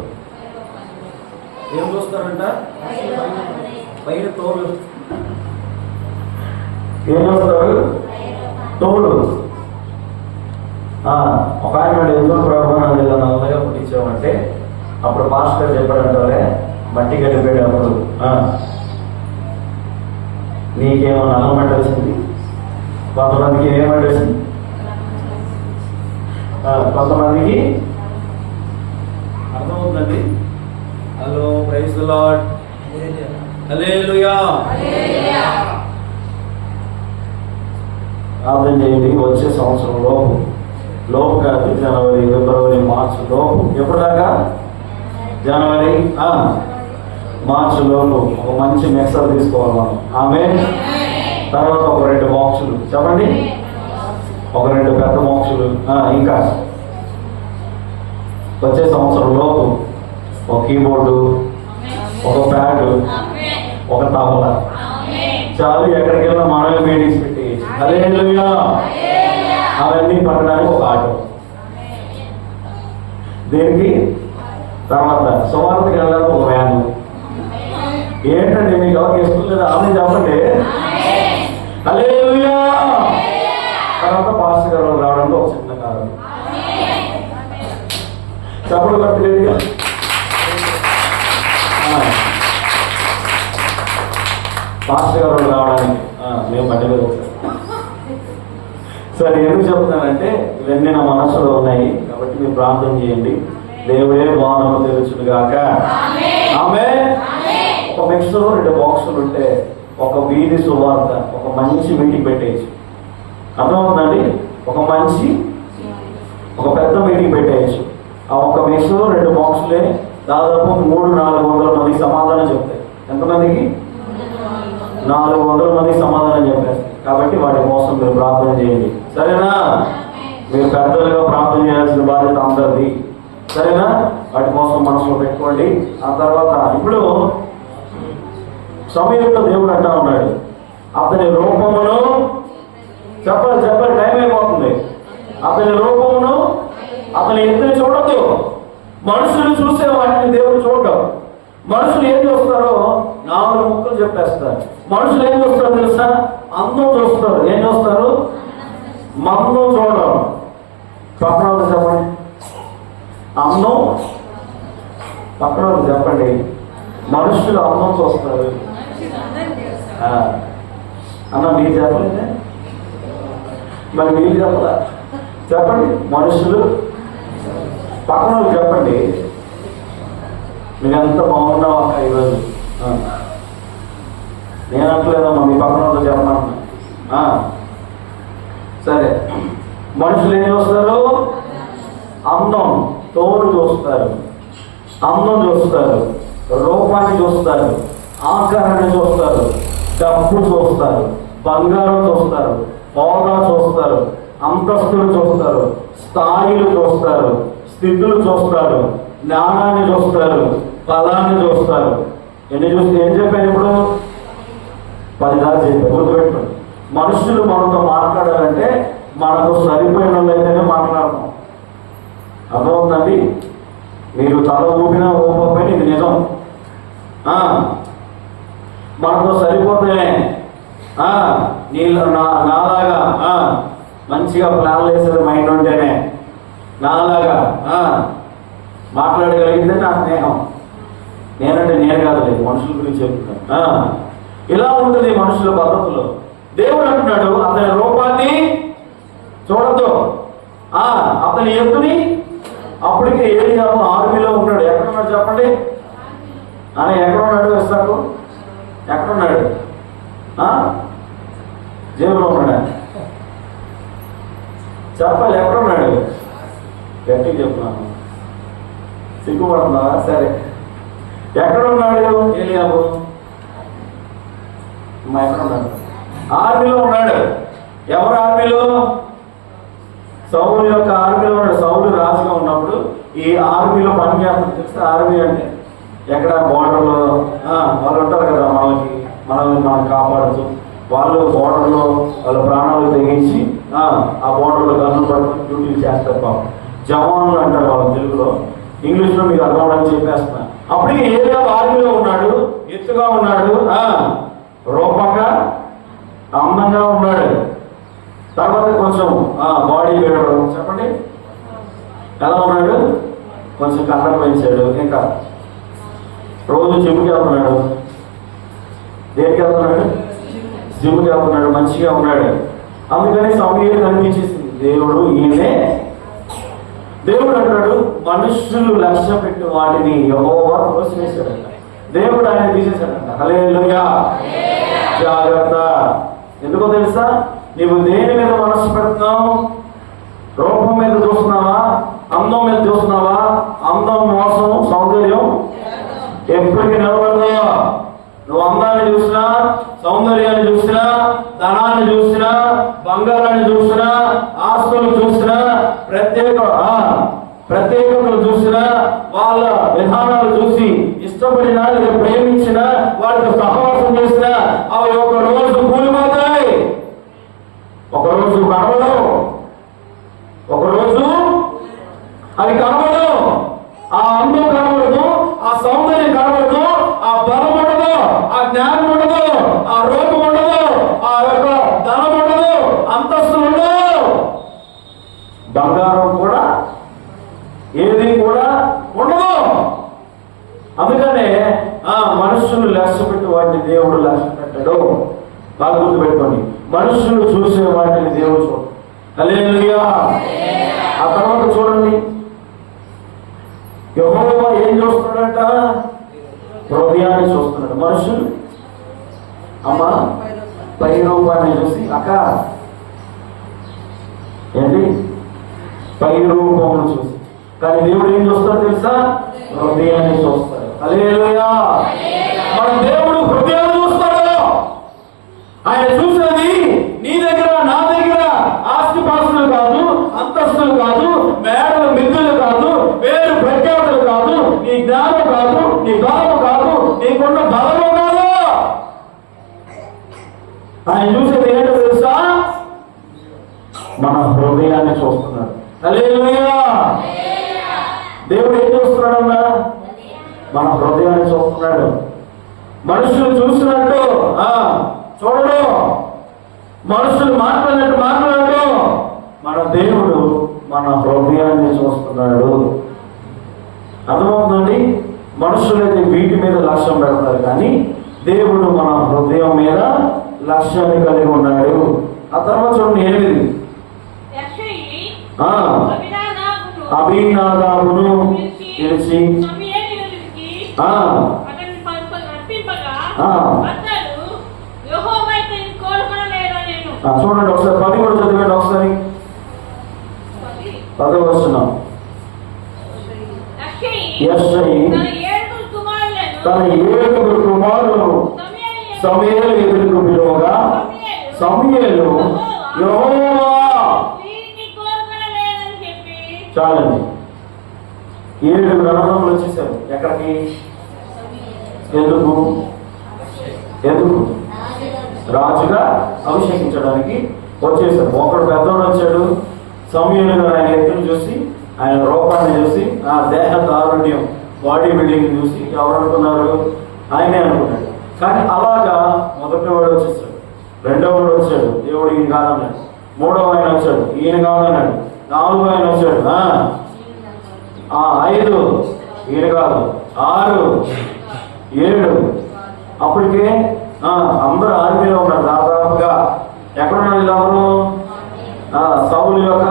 ఏం చూస్తారంట? పైన తోలు. ఏం చూస్తారు? తోలు. ఒక ఆయన ఎందుకు ప్రభావం ఇలా నల్లగా పుట్టించామంటే అప్పుడు మాస్టర్ చెప్పాడంటే మట్టి గడిపేటప్పుడు నీకేమో నల్లమట్టి వచ్చింది, కొంతమందికి ఏమట్టి వచ్చింది, కొంతమందికి అర్థమవుతుందండి. హలో, ప్రైజ్ ది లార్డ్, హల్లెలూయా. ప్రార్థన చేయండి. వచ్చే సంవత్సరం లోపు కాదు, జనవరి, ఫిబ్రవరి, మార్చి లోపు. ఎప్పటిదాకా? జనవరి, మార్చి లోపు ఒక మంచి మిక్సర్ తీసుకోవాలి మనం. ఆమేన్. తర్వాత ఒక 2 బాక్సులు చెప్పండి, ఒక 2 పెద్ద బాక్సులు. ఇంకా వచ్చే సంవత్సరం లోపు ఒక కీబోర్డు, ఒక ప్యాడ్, ఒక తబలా చాలు. ఎక్కడికి వెళ్ళినా మనమే మీటింగ్స్ పెట్టి హల్లెలూయా అవన్నీ పట్టడానికి ఒక ఆటో. దీనికి తర్వాత సువార్తకి వెళ్ళడానికి ఒక వ్యాను. ఏంటంటే మీకు ఎవరికి ఇష్టం లేదా? ఆమె చెప్పండి హల్లెలూయా. తర్వాత పాస్టర్ గారు రావడానికి ఒక చిన్న కారు. చెప్పలు కట్టలేదు. పాస్టర్ గారు రావడానికి మేము బండి మీద వచ్చాం. సరే, ఎందుకు చెప్తున్నానంటే ఇవన్నీ నా మనసులో ఉన్నాయి కాబట్టి మీరు ప్రార్థన చేయండి. దేవుడే బాణము తెలుసును గాక. ఆమేన్. ఒక మిక్సర్ 2 బాక్సులు ఉంటే ఒక వీధి సువార్త, ఒక మంచి మీటింగ్ పెట్టేయచ్చు. అర్థమవుతుందండి? ఒక పెద్ద మీటింగ్ పెట్టేయచ్చు. ఆ ఒక మిక్సర్ 2 బాక్సులే దాదాపు 300-400 మందికి సమాధానం చెప్తాయి. ఎంతమందికి? 400 మందికి సమాధానం చెప్పారు. కాబట్టి వాటి కోసం మీరు ప్రార్థన చేయండి. సరేనా? మీరు పెద్దలుగా ప్రార్థన చేయాల్సిన బాధ్యత అందరిది. సరేనా? వాటి కోసం మనసులో పెట్టుకోండి. ఆ తర్వాత ఇప్పుడు సమయంలో దేవుడు అంటా ఉన్నాడు అతని రూపమును చెప్పాలి, టైం అయిపోతుంది. అతని రూపమును, అతని ఎత్తుని చూడద్దు. మనుషులు చూసే వాటిని దేవుడు చూడడం. మనుషులు ఏం చూస్తారో 4 ముక్కలు చెప్పేస్తారు. మనుషులు ఏం చూస్తారో తెలుసా? అందం చూస్తారు. ఏం చూస్తారు? మందం చూడడం. పక్కన చెప్పండి, అందం. పక్కన చెప్పండి, మనుషులు అందం చూస్తారు. అన్న మీరు చెప్పలేదే, మరి మీరు చెప్పదా? చెప్పండి, మనుషులు. పక్కన చెప్పండి, మీకు ఎంత బాగున్నావు అక్క ఈరోజు. నేను అంటలేదమ్మా, మీ పక్కన చెప్పమంటున్నా. సరే, మనుషులు ఏం చూస్తారు? అందం, తోడు చూస్తారు, అందం చూస్తారు, రూపాన్ని చూస్తారు, ఆకారాన్ని చూస్తారు, డబ్బు చూస్తారు, బంగారం చూస్తారు, హోదా చూస్తారు, అంతస్తులు చూస్తారు, స్థాయిలు చూస్తారు, స్థితులు చూస్తారు, జ్ఞానాన్ని చూస్తారు, బలాన్ని చూస్తారు. ఎన్ని చూస్తే ఏం చెప్పాను ఇప్పుడు? 10 దాకా చెప్పాను. గుర్తుపెట్టుకోండి, మనుషులు మనతో మాట్లాడాలంటే మనకు సరిపోయిన వాళ్ళైతేనే మాట్లాడతాం. అర్థమవుతుందండి? మీరు తల ఊపినా ఊపకపోయినా ఇది నిజం. మనతో సరిపోతే నీళ్ళు నాలాగా మంచిగా ప్లాన్లు వేసేది మైండ్ ఉంటేనే, నాలాగా మాట్లాడగలిగితే నా స్నేహం. నేనంటే నేను కాదులేదు, మనుషుల గురించి చెప్తున్నాను. ఇలా ఉంటుంది మనుషుల పద్ధతులు. దేవుడు అంటున్నాడు అతని రూపాన్ని చూడద్దు, అతని ఎత్తుని. అప్పటికే ఏలియాబు ఆర్మీలో ఉన్నాడు. ఎక్కడున్నాడు చెప్పండి? ఎక్కడున్నాడు? ఇస్తాకు ఎక్కడున్నాడు? జేబులో ఉన్నాడా? చెప్పాలి, ఎక్కడున్నాడు? గట్టిగా చెప్తున్నాను, సిగ్గుపడుతున్నావా? సరే, ఎక్కడున్నాడు ఏలియాబు? ఎక్కడున్నాడు? ఆర్మీలో ఉన్నాడు. ఎవరు ఆర్మీలో? సౌలు యొక్క ఆర్మీలో ఉన్నాడు. సౌలు రాజుగా ఉన్నప్పుడు ఈ ఆర్మీలో పనిచేస్తుంది. తెలిస్తే ఆర్మీ అంటే ఎక్కడ బోర్డర్లో వాళ్ళు ఉంటారు కదా, మనల్ని కాపాడుతూ వాళ్ళు బోర్డర్లో వాళ్ళ ప్రాణాలు తెగించి ఆ బోర్డర్లో గన్నులు పట్టుకుని డ్యూటీలు చేస్తారు. పాపం జవాన్లు అంటారు వాళ్ళ తెలుగులో, ఇంగ్లీష్లో మీకు అర్థం అవడానికి చెప్పేస్తున్నా. అప్పటికి ఏరియా ఆర్మీలో ఉన్నాడు, ఎత్తుగా ఉన్నాడు, రూపంగా అందంగా ఉన్నాడు. తర్వాత కొంచెం బాడీ బిల్డర్, చెప్పండి ఎలా ఉన్నాడు? కొంచెం కండలు పెంచాడు. ఇంకా రోజు జిమ్కి వెళ్తున్నాడు. దేనికి వెళ్తున్నాడు? జిమ్కి వెళ్తున్నాడు, మంచిగా ఉన్నాడు. అందుకని సమూయేలు కనిపించేసింది, దేవుడు ఈయనే. దేవుడు అంటాడు మనుషులు లక్ష్య పెట్టి వాటిని యెహోవా త్రోసివేశాడంట. దేవుడు ఆయన తీసేశాడంట. హల్లెలూయా. జాగ్రత్త. ఎందుకో తెలుసా? నీవు దేని మీద మనసు పెడుతున్నావు? రూపం మీద చూస్తున్నావా? అందం మీద చూస్తున్నావా? అందం మోసం, సౌందర్యం ఎప్పటికీ నిలబడదు. నువ్వు అందాన్ని చూసినా, సౌందర్యాన్ని చూసినా, ధనాన్ని చూసినా, బంగారాన్ని చూసినా, ఆస్తులు చూసినా, ప్రత్యేకతలు చూసినా, వాళ్ళ విధానాలు చూసి ఇష్టపడినా లేదా ప్రేమించినా, వాటితో సహవాసం చేసినా అవి ఒక రోజు కూలిపోతాయి. ఒకరోజు కనబడు, ఒకరోజు అవి కనబడు. ఆ అందం కనబడదు, ఆ సౌందర్యం కనబడదు, ఆ బలం ఉండదు, ఆ జ్ఞానం ఉండదు, ఆ రూపం ఉండదు, ఆ యొక్క ధనం ఉండదు, అంతస్తులు ఉండవు, బంగారం కూడా ఏది కూడా ఉండదు. అందుకనే మనుషులు లక్ష్య పెట్టి వాటిని దేవుడు లక్ష్య పెట్టడు. బాగా గుర్తుపెట్టుకోండి, మనుషులు చూసే వాటిని దేవుడు చూడు. హల్లెలూయా. ఆ తర్వాత చూడండి, యెహోవా ఏం చూస్తున్నాడట? హృదయాన్ని చూస్తున్నాడు. మనుషులు పై రూపాన్ని చూసి ఏంటి పై రూపమును చూసి, కానీ దేవుడు ఏం చూస్తాడు తెలుసా? హృదయాన్ని చూస్తాడు. హల్లెలూయా. మన దేవుడు హృదయాన్ని చూస్తాడు. ఆయన చూసేది నీ దగ్గర, నా దగ్గర ఆస్తిపాస్తులు కాదు, అంతస్తులు కాదు, మేడలు మిద్దులు కాదు, వేరు ప్రఖ్యాతులు కాదు, నీ జ్ఞానం కాదు, నీ బలము కాదు, నీకున్న బలము కాదు. ఆయన చూసేది ఏంటో తెలుసా? మన హృదయాన్ని చూస్తున్నాడు. హల్లెలూయా. దేవుడు ఏం చూస్తున్నాడన్నా? మన హృదయాన్ని చూస్తున్నాడు. మనుషులు చూసినట్టు చూడడు, మనుషులు మాట్లాడినట్టు మాట్లాడు. మన దేవుడు మన హృదయాన్ని చూస్తున్నాడు. అర్థమవుతుందండి? మనుషులైతే వీటి మీద లక్ష్యం పెడతారు, కానీ దేవుడు మన హృదయం మీద లక్ష్యాన్ని కలిగి ఉన్నాడు. ఆ తర్వాత చూడండి 8, అబీనాదాబును పిలిచి చూడండి ఒకసారి 10 కూడా చదివండి ఒకసారి. 10వ వచనం. యెష్షయి తన 7 కుమారులను సమూయేలు ఎదురుకు పిలువగా సమూయేలు యెహోవా. చాలండి, 7 రణములు వచ్చేసారు. ఎక్కడికి? ఎందుకు రాజుగా అభిషేకించడానికి వచ్చేసారు. ఒకడు పెద్దోడు వచ్చాడు, సమూయేలు గారు ఆయన ఎత్తును చూసి, ఆయన రూపాన్ని చూసి, ఆ దేహ దారుణ్యం, బాడీ బిల్డింగ్ చూసి ఎవరు అనుకున్నారు? ఆయనే అనుకున్నాడు. కానీ అలాగా మొదటి వాడు వచ్చేసాడు, రెండవ వాడు వచ్చాడు, దేవుడు ఈయన కాదన్నాడు. 3వ ఆయన వచ్చాడు, ఈయన కాదన్నాడు. 4వ ఆయన వచ్చాడు, 5 ఈయన కాదు 6 7 అప్పటికే అందరూ ఆర్మీలో ఉన్నారు దాదాపుగా. ఎక్కడున్నారు వీళ్ళందరూ? సౌలు యొక్క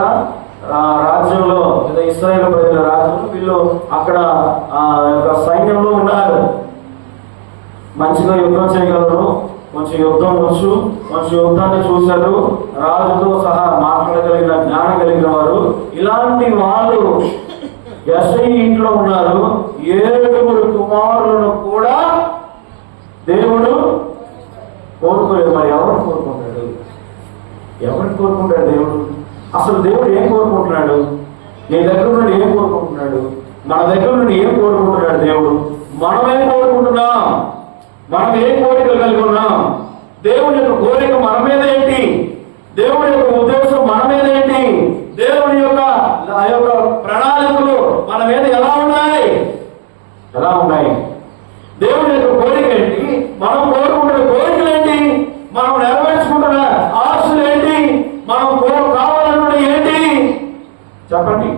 రాజ్యంలో లేదా ఇశ్రాయేలు ప్రజల రాజ్యంలో వీళ్ళు అక్కడ సైన్యంలో ఉన్నారు. మంచిగా యుద్ధం చేయగలరు, కొంచెం యుద్ధం వచ్చు, కొంచెం యుద్ధాన్ని చూశారు, రాజుతో సహా మాట్లాడగలిగిన జ్ఞానం కలిగిన వారు. ఇలాంటి వాళ్ళు యెషయి ఇంట్లో ఉన్నారు. 7 కుమారులను కూడా దేవుడు కోరుకోలేదు. మరి ఎవరిని కోరుకుంటాడు? ఎవరిని కోరుకుంటాడు దేవుడు? అసలు దేవుడు ఏం కోరుకుంటున్నాడు? నీ దగ్గర నుండి ఏం కోరుకుంటున్నాడు? మన దగ్గర నుండి ఏం కోరుకుంటున్నాడు దేవుడు? మనం ఏం కోరుకుంటున్నాం? మనం ఏ కోరికలు కలిగి ఉన్నాం? దేవుని యొక్క కోరిక మన మీద ఏంటి? దేవుని యొక్క ఉద్దేశం మన మీద ఏంటి? దేవుని యొక్క ప్రణాళికలు మన మీద ఎలా ఉన్నాయి? దేవుని యొక్క కోరిక ఏంటి? మనం కోరుకుంటున్న కోరికలు ఏంటి? మనం నెరవేర్చుకుంటున్న ఆశలు ఏంటి? మనం కావాలన్నది ఏంటి? చెప్పండి.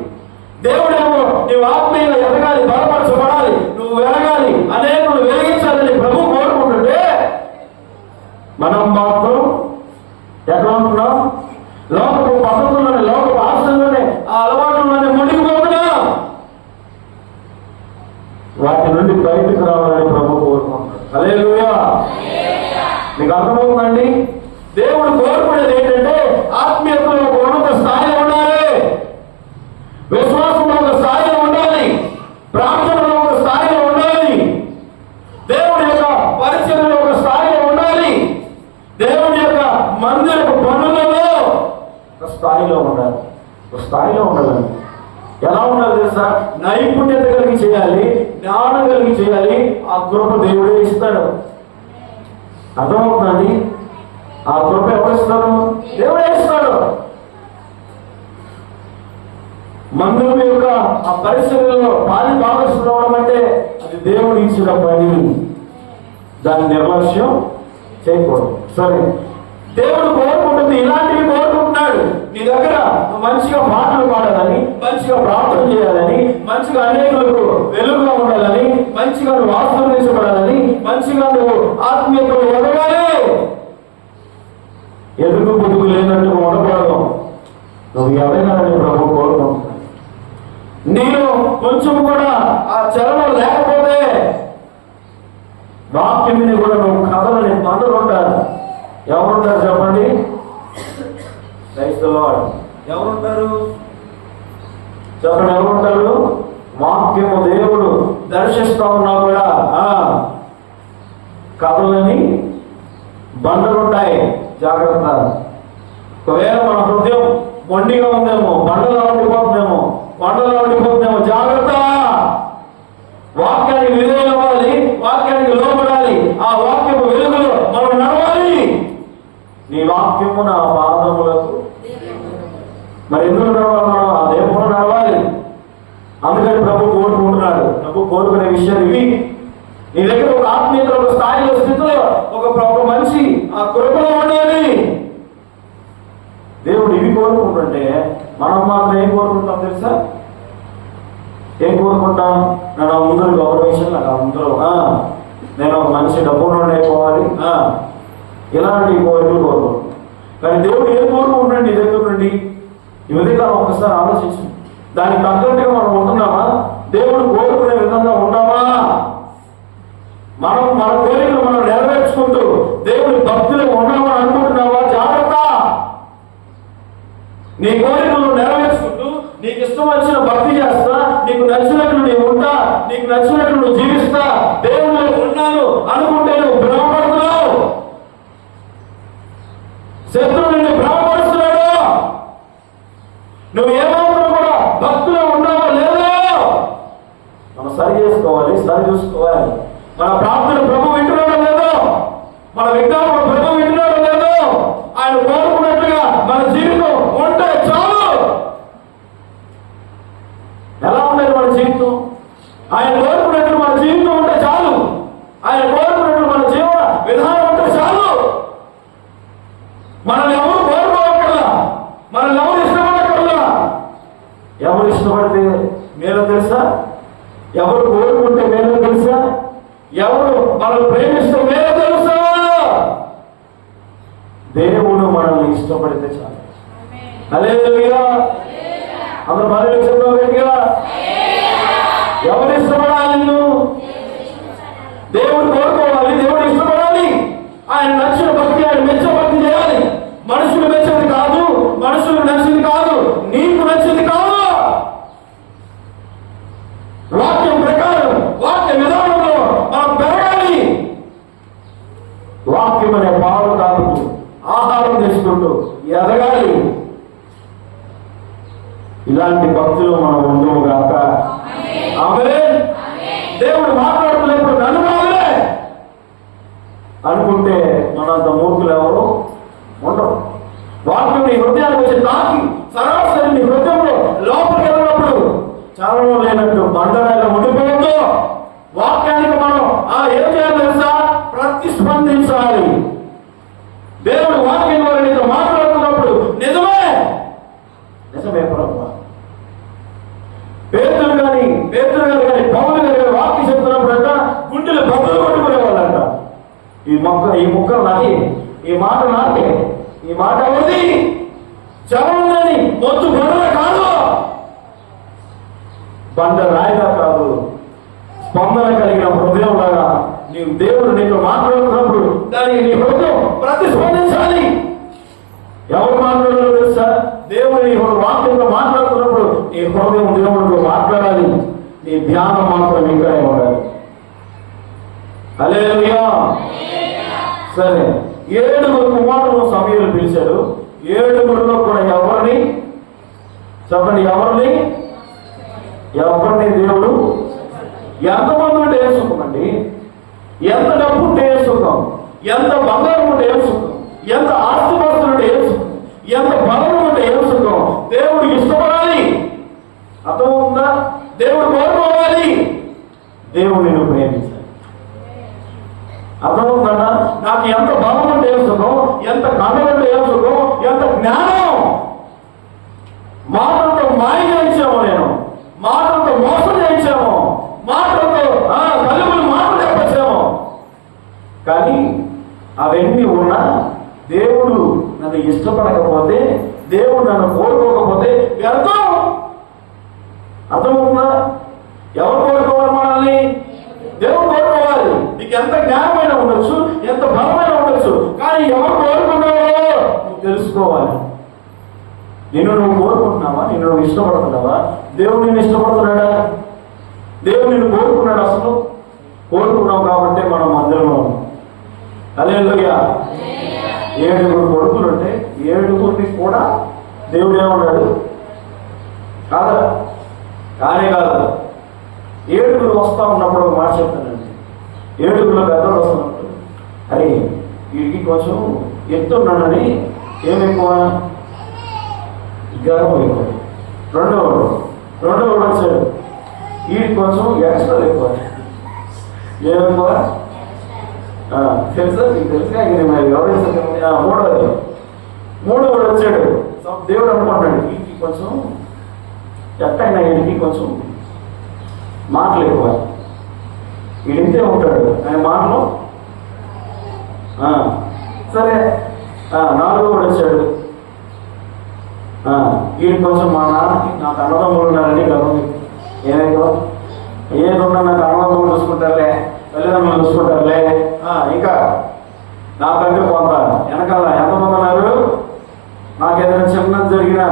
దేవుడేమో నువ్వు ఆత్మీయంగా ఎదగాలి, బలపరచబడాలి, నువ్వు వెలగాలి, అనేకులు వెలిగించాలని ప్రభు కోరుకుంటుంటే మనం మాత్రం ఎక్కడ ఉంటున్నాం? లోకపు పద్ధతుల్లోనే, లోకపు ఆశల్లోనే, ఆ అలవాటుల్లోనే మునిగిపోతున్నాం. వాటి నుండి బయటకు రావాలని ప్రభు కోరుకుంటున్నాడు. హల్లెలూయా. మీకు అర్థమవుతుందండి? దేవుడు కోరుకునేది ఏంటంటే ఆత్మీయతలో ఒక ఉన్నత స్థాయిలో ఉండాలి, విశ్వాసంలో ఒక స్థాయిలో ఉండాలి, ప్రార్థనలో ఒక స్థాయిలో ఉండాలి, దేవుడి యొక్క పరిచయంలో ఒక స్థాయిలో ఉండాలి, దేవుడి యొక్క మందిరపు పనులలో ఒక స్థాయిలో ఉండాలి. ఎలా ఉండాలి తెలుసా? నైపుణ్యత కలిగి చేయాలి, జ్ఞానం కలిగి చేయాలి. ఆ కృప దేవుడే ఇస్తాడు. అర్థమవుతుందండి? ఆ కృప ఎవరు ఇస్తాడు? దేవుడే ఇస్తాడు. మందిరం యొక్క ఆ పరిస్థితుల్లో పాలి భాగస్వామ్యం అవడం అంటే అది దేవుడు ఇచ్చిన పని. దాన్ని నిర్లక్ష్యం చేయకూడదు. సరే, దేవుడు కోరుకుంటుంది, ఇలాంటివి కోరుకుంటున్నాడు. నీ దగ్గర మంచిగా పాటలు పాడాలని, మంచిగా ప్రార్థన చేయాలని, మంచిగా అనేకులకు వెలుగుగా ఉండాలని, మంచిగా నువ్వు ఆశీర్వదించబడాలని, మంచిగా నువ్వు ఆత్మీయతలు ఎదగాలి. ఎదుగు పొదుగు లేనట్టు ఉండకూడదు. నువ్వు ఎదగాలని ప్రభు కోరుకుంటున్నాడు. నేను కొంచెం కూడా ఆ చరణం లేకపోతే వాక్యం మీద కూడా నువ్వు కథలని పండుగ ఉంటారు. ఎవరుంటారు చెప్పండి? ఎవరుంటారు చెప్పండి? ఎవరుంటారు? వాక్యము దేవుడు దర్శిస్తా ఉన్నా కూడా కథలని బండలుంటాయి. జాగ్రత్త. ఒకవేళ మన హృదయం మొండిగా ఉందేమో, బండలా ఉండిపోతుందేమో, జాగ్రత్త. వాక్యానికి విధేయవ్వాలి, వాక్యానికి లోపడాలి, ఆ వాక్యము వెలుగులో మనం నడవాలి. నీ వాక్యము నా పాదములకు. మరి ఎందుకు నడవాలి? మనం ఆ దేవుడు నడవాలి. అందుకని ప్రభు కోరుకుంటున్నాడు. ప్రభు కోరుకునే విషయాలు ఇవి. నీ దగ్గర ఒక ఆత్మీయత, ఒక స్థాయిలో, స్థితిలో, ఒక మనిషి ఆ కృపలో ఉండాలి. దేవుడు ఇవి కోరుకుంటుంటే మనం మాత్రం ఏం కోరుకుంటాం తెలుసా? ఏం కోరుకుంటాం? నేను అందరూ గౌరవించాలి, నాకు అందరూ నేను ఒక మనిషి డబ్బులు అయిపోవాలి, ఇలాంటి కోరికలు కోరుకుంటాం. కానీ దేవుడు ఏం కోరుకుంటాడు నీ దగ్గర నుండి? ఈ విధంగా ఒకసారి ఆలోచించు. దానికి తగ్గట్టుగా మనం ఉంటున్నామా? దేవుడు కోరుకునే విధంగా ఉన్నామా? మనం మన కోరికలు మనం నెరవేర్చుకుంటూ దేవుడి భక్తులు ఉన్నామని అనుకుంటున్నావా? జాగ్రత్త. నీ కోరికలు నెరవేర్చుకుంటూ నీకు ఇష్టం వచ్చిన భక్తి చేస్తా, నీకు నచ్చినట్లు నీవు ఉంటా, నీకు నచ్చినట్లు నువ్వు జీవిస్తా, దేవుడు ఉన్నాను అనుకుంటే నువ్వు భ్రమపడుతున్నావు. శత్రువు నిన్ను భ్రమపరుస్తున్నాడు. నువ్వు ఏమాత్రం కూడా భక్తులు ఉన్నావో లేదో మనం సరి చేసుకోవాలి, సరి చూసుకోవాలి. మన ప్రార్థన ప్రభు వింటున్నాడో లేదో, మన విజ్ఞాపన ప్రభు వింటున్నాడో లేదో, ఆయన కోరుకున్నట్లుగా మన జీవితం ఉంటే చాలు. ఎలా ఉండేది మన జీవితం? ఆయన కోరుకున్నట్లు మన జీవితం ఉంటే చాలు. ఆయన కోరుకున్నట్లు మన జీవన విధానం ఉంటే చాలు. మనల్ని ఎవరు కోరుకోవట్లా, మనల్ని ఎవరు ఇష్టపడక్కర్లా. ఎవరు ఇష్టపడితే మీరు తెలుసా? ఎవరు మనల్ని ప్రేమిస్తామో తెలుసా? దేవుడు మనల్ని ఇష్టపడితే చాలు. హల్లెలూయా. అందరూ భార్య చెప్తాం గట్టిగా. ఎవరు ఇష్టపడాలి? నిన్ను దేవుడు కోరుకోవాలి, దేవుడు ఇష్టపడాలి. ఆయన నచ్చిన భక్తి, ఆయన మెచ్చ భక్తి చేయాలి. మనుషులు మెచ్చేది కాదు, మనుషులు నచ్చింది కాదు, నీకు నచ్చింది కాదు. వాక్యం ప్రకారం, వాక్య విధానంలో మనం పెరగాలి. వాక్యం అనే పాలు తాగుతూ, ఆహారం తీసుకుంటూ ఎదగాలి. ఇలాంటి భక్తులు మనం ఉండవు గాక. ఆమేన్. దేవుడు మాట్లాడుతున్నప్పుడు నన్ను కాదులే అనుకుంటే మనంత మూర్ఖులు ఎవరు ఉండరు. వాక్యం నీ హృదయానికి వచ్చి తాకి సరాసరి నీ హృదయంలో లోపలికి వెళ్ళినప్పుడు చలనం లేనట్టు బండరాయిలో ఉండిపోవద్దు. వాక్యానికి మనం ఏం చేయాలి తెలుసా? ప్రతిస్పందించాలి. దేవుడు వాక్యం ద్వారా నీతో మాట్లాడుతున్నప్పుడు నిజమే ప్రభువా. పేతురు గారు కానీ పౌలు గారు వాక్యం చెప్తున్నప్పుడంట గుండెలు బదులు కొట్టుకునేవాళ్ళంట. ఈ ముక్క నాది, ఈ మాట నాకే, ఈ మాట ఎవరిది? చలనని మొత్తు బండల కాదు, బండ రాయిగా కాదు, స్పందన కలిగిన హృదయం లాగా నీవు దేవుడు నీతో మాట్లాడుతున్నప్పుడు దానికి నీ హృదయం ప్రతిస్పందించాలి. ఎవరు మాట్లాడాలో తెలుసా? దేవుడు నీ వాక్యంతో మాట్లాడుతున్నప్పుడు నీ హృదయం దేవుడితో మాట్లాడాలి. నీ ధ్యానం మాత్రం ఇంకా ఉండాలి. హల్లెలూయా. సరే, 7 కుమారులను సమూయేలు పిలిచాడు. 7 కూడా ఎవరిని చెప్పండి? ఎవరిని దేవుడు ఎంతమంది ఉంటే ఏం సుఖం అండి? ఎంత డబ్బు ఉంటే ఏం సుఖం? ఎంత బంగారం ఉంటే ఏం సుఖం? ఎంత ఆస్తిపాస్తులు ఉంటే ఏం సుఖం? ఎంత బలం ఉంటే ఏం సుఖం? దేవుడు ఇష్టపడాలి. అర్థమవుతుందా? దేవుడు కోరుకోవాలి. దేవుడు నిన్ను ప్రేమించాలి. అర్థమవుతుందా? నాకు ఎంత బలం ఉంటే ఏం సుఖం? ఎంత కళ ఉంటే ఏం సుఖం? ఎంత జ్ఞానం! మాటలతో మాయ చేయించాము, నేను మాటలతో మోసం చేయించాము, మాటలతో కలుగులు మాటలు చెప్పచ్చాము. కానీ అవన్నీ ఉన్నా దేవుడు నన్ను ఇష్టపడకపోతే, దేవుడు నన్ను కోరుకోకపోతే వ్యర్థం. అర్థమవుతుందా? ఎవరు కోరుకోవాలి మనల్ని? దేవుడు కోరుకోవాలి. నీకు ఎంత జ్ఞానమైన ఉండొచ్చు, ఎంత బలమైన ఉండొచ్చు, కానీ ఎవరు కోరుకున్నావో నువ్వు తెలుసుకోవాలి. నిన్ను నువ్వు కోరుకుంటున్నావా? నిన్ను నువ్వు ఇష్టపడుతున్నావా? దేవుడు నిన్ను ఇష్టపడుతున్నాడా? దేవుడు నిన్ను కోరుకున్నాడు. అసలు కోరుకున్నావు కాబట్టి మనం అందరం. హల్లెలూయా. 7 కొడుకులు ఉంటే 7 కూడా దేవుడు ఏమన్నాడు? కాదా? కానే కాదు. 7 వస్తా ఉన్నప్పుడు ఒక మాట చెప్తానండి. 7 పెద్దలు వస్తున్నప్పుడు అని వీడికి కొంచెం ఎత్తున్నానని ఏమెక్కువ? గర్వం ఎక్కువ. రెండోవాడు వచ్చాడు, వీడికి కొంచెం ఎక్స్ట్రా ఎక్కువ. ఏమెక్కువ తెలుసా? మీకు తెలుసుగా ఎవరైనా మూడోవాడు వచ్చాడు. దేవుడు అనుకుంటాడు వీడికి కొంచెం ఎట్టయినా, వీడికి కొంచెం మాటలు ఎక్కువ, వీడింతే ఉంటాడు ఆయన మాటలు. సరే, 4వాడు వచ్చాడు. వీడికి కొంచెం మా నాన్నకి నాకు అన్నదమ్ములు ఉన్నారని గర్వం. ఏమైనా ఏదున్నా నాకు అన్నదమ్ములు చూసుకుంటారులే, తల్లిదండ్రులు చూసుకుంటారులే. ఇంకా నాకంటే కొంత వెనకాల ఎంతమంది ఉన్నారు? నాకు ఏదైనా చిన్నది జరిగినా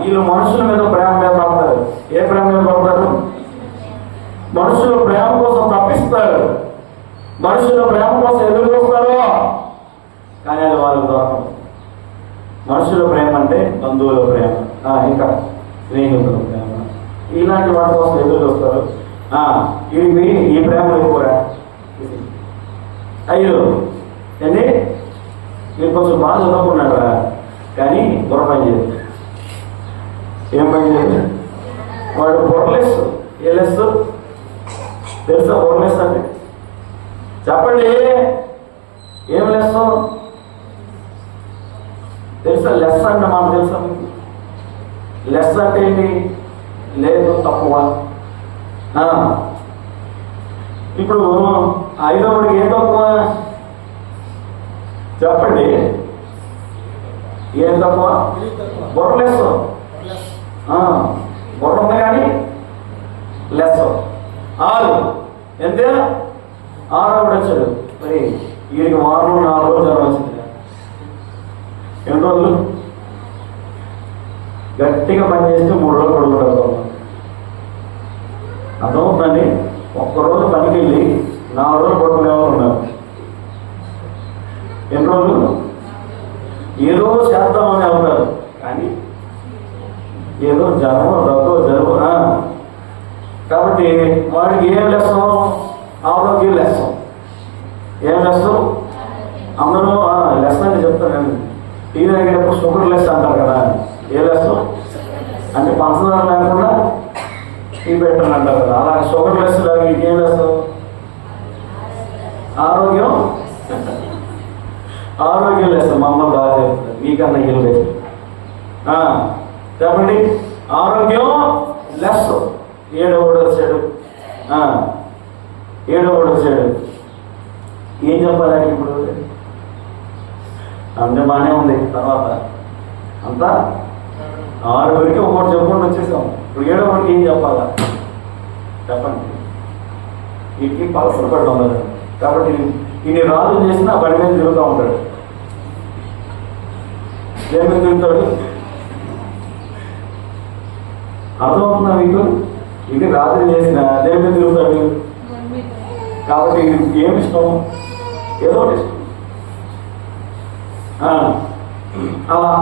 వీళ్ళు మనుషుల మీద ప్రేమ మీద పడతారు. ఏ ప్రేమ మీద పడతారు? మనుషుల ప్రేమ కోసం తప్పిస్తారు, మనుషుల ప్రేమ కోసం ఎదురు చూస్తారు. కానీ అది వాళ్ళకి దొరకదు. మనుషుల ప్రేమ అంటే బంధువుల ప్రేమ, ఇంకా స్నేహితుల ప్రేమ, ఇలాంటి వాటి కోసం ఎదురు చూస్తారు. వీడికి ఈ ప్రేమ ఎక్కువరా. 5 అండి, మీరు కొంచెం బాగా చదువుకున్నాడు కానీ బుర్ర పని చేయదు. ఏం పని చేయదు? వాడు బుర్రలెస్. ఏ లెస్ తెలుసా? బుర్రలెస్ అంటే చెప్పండి, ఏం లెస్ తెలుసా? లెస్ అంటే మాకు తెలుసా? మీకు లెస్ అంటే ఏంటి? లేదు, తక్కువ. ఇప్పుడు 5వడికి ఏం తక్కువ చెప్పండి? ఏం తక్కువ? బుర్రలేసు. బుర్ర ఉంది కానీ లెస్ 6. ఎంతే? 6 వచ్చాడు. మరి వీడికి 4 రోజులు జ్వరం వచ్చింది. ఎన్ని రోజులు? గట్టిగా పనిచేస్తే 3 రోజులు పడుకుంటారు. అర్థమవుతుందండి? ఒక్కరోజు పనికి వెళ్ళి 4 రోజులు పడుకునేవారు ఉన్నారు. ఎన్ని రోజులు? ఏదో చేద్దామని అవుతారు కానీ ఏదో జరము రద్దు జరువు. కాబట్టి వాడికి ఏం లెస్సం? ఆరోగ్యం లెస్సం. ఏం లెస్సం? అందరూ లెస్ అని చెప్తాను. టీ తాగేటప్పుడు షుగర్ లెస్ అంటారు కదా. ఏ లెస్సం అంటే పంచదార లేకుండా టీ పెట్టాలని అంటారు కదా. అలాగే షుగర్ లెస్ లాగా ఏం లెస్సం? ఆరోగ్యం. ఆరోగ్యం లెస్సం. మా అమ్మ బాగా చెప్తారు. మీకన్నా ఏం లేదు చెప్పండి. ఆరోగ్యం లెస్. 7వడు వచ్చాడు. 7వడు వచ్చాడు. ఏం చెప్పాలి ఇప్పుడు? అంటే బాగానే ఉంది. తర్వాత అంతా 6వడికి ఒకటి చెప్పుకుంటూ వచ్చేసాం. ఇప్పుడు 7వడికి ఏం చెప్పాలా చెప్పండి? వీటికి పలసలు పడడం లేదు. కాబట్టి ఇన్ని రాజులు చేసినా బండి మీద తిరుగుతూ ఉంటాడు. దేని మీద తిరుగుతాడు? అర్థమవుతుందా మీకు? ఇది రాజులు చేసిన దేని మీద తిరుగుతాడు. కాబట్టి ఏమి ఇష్టం? ఏదో ఒకటి ఇష్టం. అలా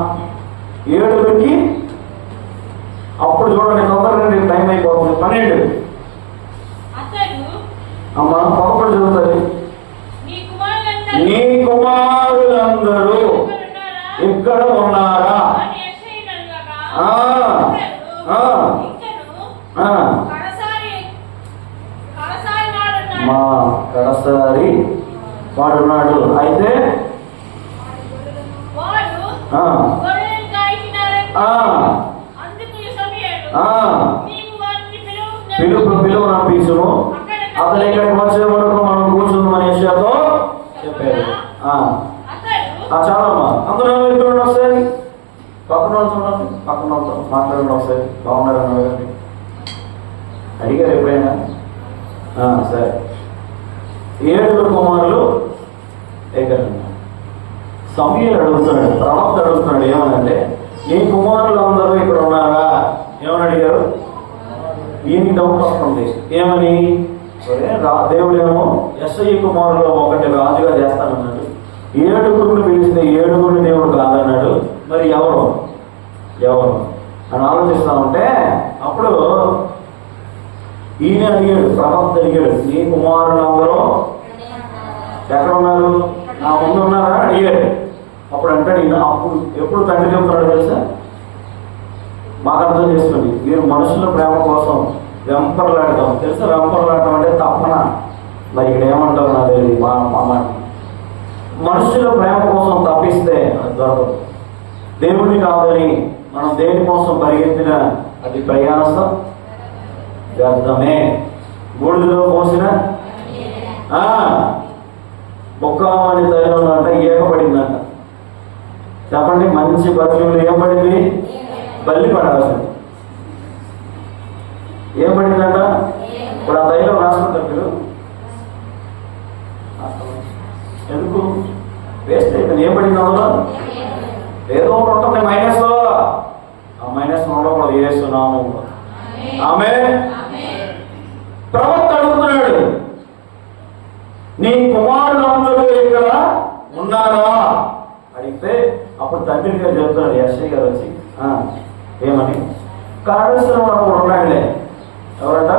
7వడికి అప్పుడు చూడండి, తొందరగా టైం అయిపోతుంది. 12 అమ్మ 11 చదువుతుంది. నీ కుమారులందరూ ఇక్కడ ఉన్నారా? మా కడసారి వాడున్నాడు. అయితే పిలుపు నంపించును, అతను ఇక్కడికి వచ్చే వరకు మనం కూర్చుందాం అనే విషయంతో చెప్పారు. చాలమ్మా. అందరూ చూడండి ఒకసారి. పక్కన వాళ్ళు చూడండి. పక్కన వాళ్ళతో మాట్లాడండి ఒకసారి. బాగున్నారని అడగండి. అడిగారు ఎప్పుడైనా? సరే. 7 కుమారులు దగ్గర సమూయేలు అడుగుతున్నాడు. ప్రవక్త అడుగుతున్నాడు. ఏమనంటే, నీ కుమారులు అందరూ ఇక్కడ ఉన్నారా? ఏమని అడిగారు? ఈయనకి డౌట్ వస్తుంది. ఏమని? దేవుడేమో యెషయి కుమారులు ఒకటి రాజుగా చేస్తానన్నాడు. 7 పిలిస్తే 7 దేవుడు కాదన్నాడు. మరి ఎవరు అని ఆలోచిస్తా ఉంటే అప్పుడు ఈయన అడిగాడు. ప్రవక్త అడిగాడు, నీ కుమారులు అందరూ ఎక్కడ ఉన్నారు? నా ముందు ఉన్నారా అడిగాడు. అప్పుడు అంటాడు ఈయన. అప్పుడు ఎప్పుడు తండ్రి చెప్తున్నాడు తెలుసా? బాగా అర్థం చేసుకోండి. మీరు మనుషుల ప్రేమ కోసం వెంపర్లాడతాం. తెలుసా? వెంపర్లాడటం అంటే తప్పన. మరి ఇక్కడ ఏమంటారు నాకు తెలియదు. మా మాట మనుషుల ప్రేమ కోసం తప్పిస్తే అది దొరకదు. దేవుడిని కాదని మనం దేనికోసం పరిగెత్తిన అది ప్రయాసం వ్యర్థమే. బూడిదలో పోసిన బొక్కమని తైలం అంట ఏకపడిందంట. చెప్పండి, మంచి పర్ఫ్యూమ్లు ఏం పడింది? బల్లి పడాల్సింది. ఏం పడిందంట? ఇప్పుడు ఆ తైలం రాసుకుంటారు మీరు. ఎందుకు? వేస్ట్ అయిపోయింది. ఏం పడింది అందులో? ఏదో ఒకటి ఉంటుంది మైనస్లో. ఆ మైనస్ ఉండకూడదు. వేస్తున్నాము. ఆమె ప్రవక్త అడుగుతున్నాడు, నీ కుమారులందరూ ఇక్కడ ఉన్నారా అడిగితే అప్పుడు తండ్రి గారు చెప్తున్నాడు. యెషయి గారు వచ్చి ఏమని? కాడేశ్వరం అప్పుడు ఉన్నాడులే. ఎవరంట?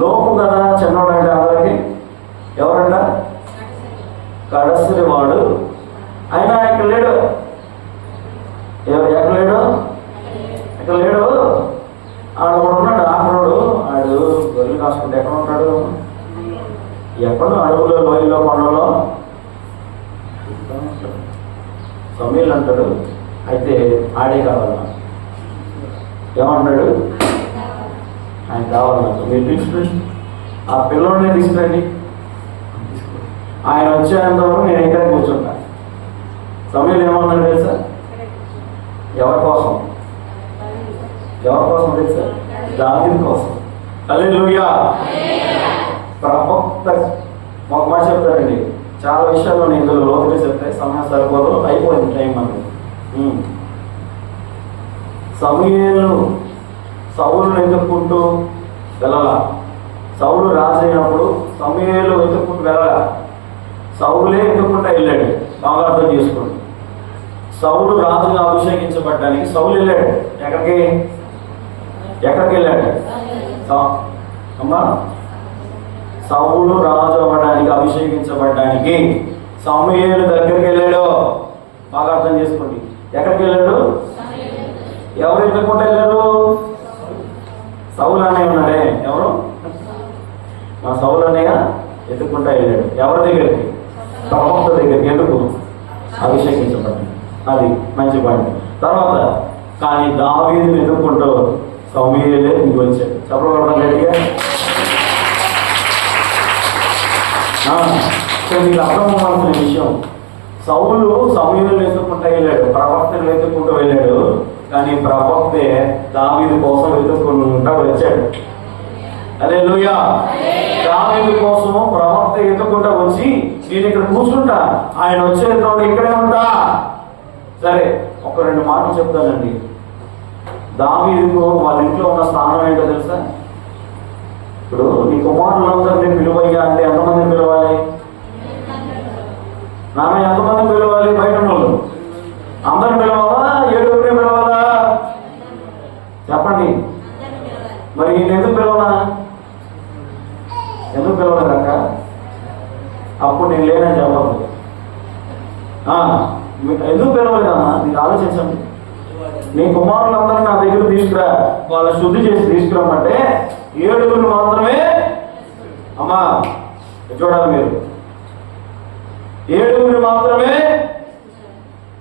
లోపు కదా చిన్నోడు అంటే అందరికి. ఎవరంట? కడసరి వాడు. ఆయన ఇక్కడ లేడు. ఎక్కడ లేడు? ఇక్కడ లేడు. ఆడు ఉన్నాడు. ఆకుడు ఆడు గొర్రెలు కాసుకుంటే ఎక్కడ ఉంటాడు? ఎక్కడో అడవులో, లోయలో, కొండలో సమీలు అంటాడు. అయితే ఆడే కావాలన్నా. ఏమంటున్నాడు? ఆయన కావాలన్నా. మీరు పిలిచి ఆ పిల్లోడిని తీసుకురండి. ఆయన వచ్చేంత వరకు నేను ఇక్కడే కూర్చుంటా. సమయంలో ఏమన్నాడు తెలుసా? ఎవరి కోసం? ఎవరి కోసం తెలుసా? దావీదు కోసం. హల్లెలూయా. ప్రవక్త ఒక మాట చెప్తారండి. చాలా విషయాల్లో నేను ఇందులో లోతుగా చెప్తాయి, సమయం సరిపోదు, అయిపోయింది టైం మనకి. సమూయేలు సౌలును వెతుక్కుంటూ వెళ్ళాల. సౌలు రాజు అయినప్పుడు సమూయేలు వెతుక్కుంటూ వెళ్ళాల. సౌలే వెతుక్కుంటా వెళ్ళాడు. బాగా అర్థం చేసుకోండి. సౌలు రాజుగా అభిషేకించబడ్డానికి సౌలు వెళ్ళాడు. ఎక్కడికి వెళ్ళాడు? అమ్మా, సౌలు రాజు అవ్వడానికి అభిషేకించబడ్డానికి సమూయేలు దగ్గరికి వెళ్ళాడు. బాగా అర్థం చేసుకోండి. ఎక్కడికి వెళ్ళాడు? ఎవరు ఎత్తుకుంటూ వెళ్ళారు? సౌలు అన్నయ్య ఉన్నాడే. ఎవరు? మా సౌలు అన్నయ్య ఎత్తుకుంటా వెళ్ళాడు. ఎవరి దగ్గరికి? ప్రవక్త దగ్గరికి. ఎందుకు? అభిషేకించబడ్డాడు. అది మంచి పాయింట్. తర్వాత కానీ దావీదుని ఎత్తుకుంటూ సమూయేలే ఇంటికి వచ్చాడు. చెప్పడం రెడీగా? మీకు అర్థం అవ్వాల్సిన విషయం, సౌలు సమూయేలు వెతుక్కుంటూ వెళ్ళాడు, ప్రవక్తను వెతుక్కుంటూ వెళ్ళాడు. కానీ ప్రవక్తే దావీదు కోసం వెతుక్కుంటూ వచ్చాడు. హల్లెలూయా. దావీదు కోసం ప్రవక్త ఎత్తుకుంటూ వచ్చి నేను ఇక్కడ కూర్చుంటా, ఆయన వచ్చేటప్పుడు ఇక్కడే ఉంటా. సరే, ఒక 2 మాటలు చెప్తానండి. దావీదుకు వాళ్ళ ఇంట్లో ఉన్న స్థానం ఏంటో తెలుసా? ఇప్పుడు నీ కుమారులందరినీ పిలువయ్యా అంటే ఎంతమందిని పిలవాలి? నాన్న ఎంతమందిని పిలవాలి? బయట వాళ్ళు అందరిని పిలవాలా? 7 పిలవాలా? చెప్పండి. మరి ఈయన ఎందుకు పిలవనా? ఎందుకు పిలవలేదక్క? అప్పుడు నేను లేనని చెప్పదు. ఎందుకు పిలవలేదమ్మా? మీరు ఆలోచించండి. నీ కుమారులందరూ నా దగ్గర తీసుకురా, వాళ్ళ శుద్ధి చేసి తీసుకురామంటే 7 మాత్రమే. అమ్మా చూడాలి మీరు, 7 మాత్రమే.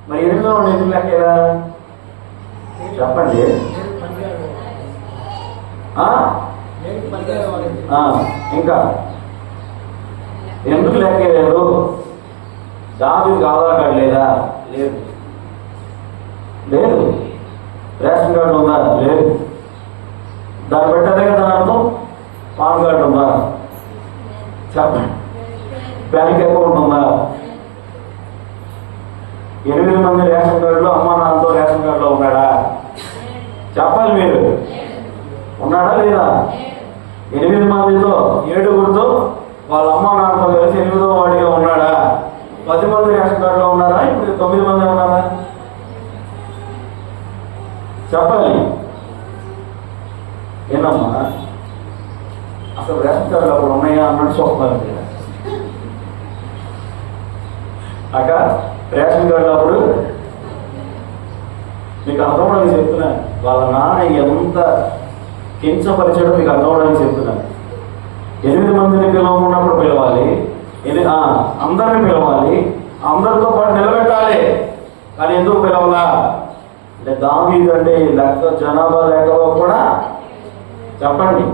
మరి 8వ ఎందుకు లెక్కేదా? చెప్పండి. ఇంకా ఎందుకు లెక్కలేదు? దావీదుకి ఆధార్ కార్డు లేదా? లేదు. రేషన్ కార్డు ఉందా? లేదు. దాన్ని పెట్టదే కదా అర్థం. పాన్ కార్డు ఉందా? చెప్పండి. బ్యాంక్ అకౌంట్ ఉందా? 8 మంది రేషన్ కార్డులో అమ్మా నాన్నతో రేషన్ కార్డులో ఉన్నాడా? చెప్పాలి మీరు. ఉన్నాడా లేదా? 8 మందితో 7 వాళ్ళ అమ్మా నాన్నతో కలిసి 8వ వాడిగా ఉన్నాడా? 10 మంది రేషన్ కార్డులో ఉన్నారా? ఇప్పుడు 9 మంది ఉన్నారా? చెప్పాలి. ఏనమ్మా అసలు రేషన్ కార్డులు అప్పుడు ఉన్నాయా అన్నట్టు చూస్తున్నారు. అక్క రేషన్ కార్డు అప్పుడు మీకు అర్థమవడానికి చెప్తున్నా. వాళ్ళ నాన్న ఎంత కించపరిచాడో మీకు అర్థమవడానికి చెప్తున్నా. 8 మందిని పిలవకున్నప్పుడు పిలవాలి, అందరిని పిలవాలి, అందరితో పాటు నిలబెట్టాలి. కానీ ఎందుకు పిలవాలా అంటే దావీదు అంటే లెక్క జనాభా లెక్కలో కూడా చెప్పండి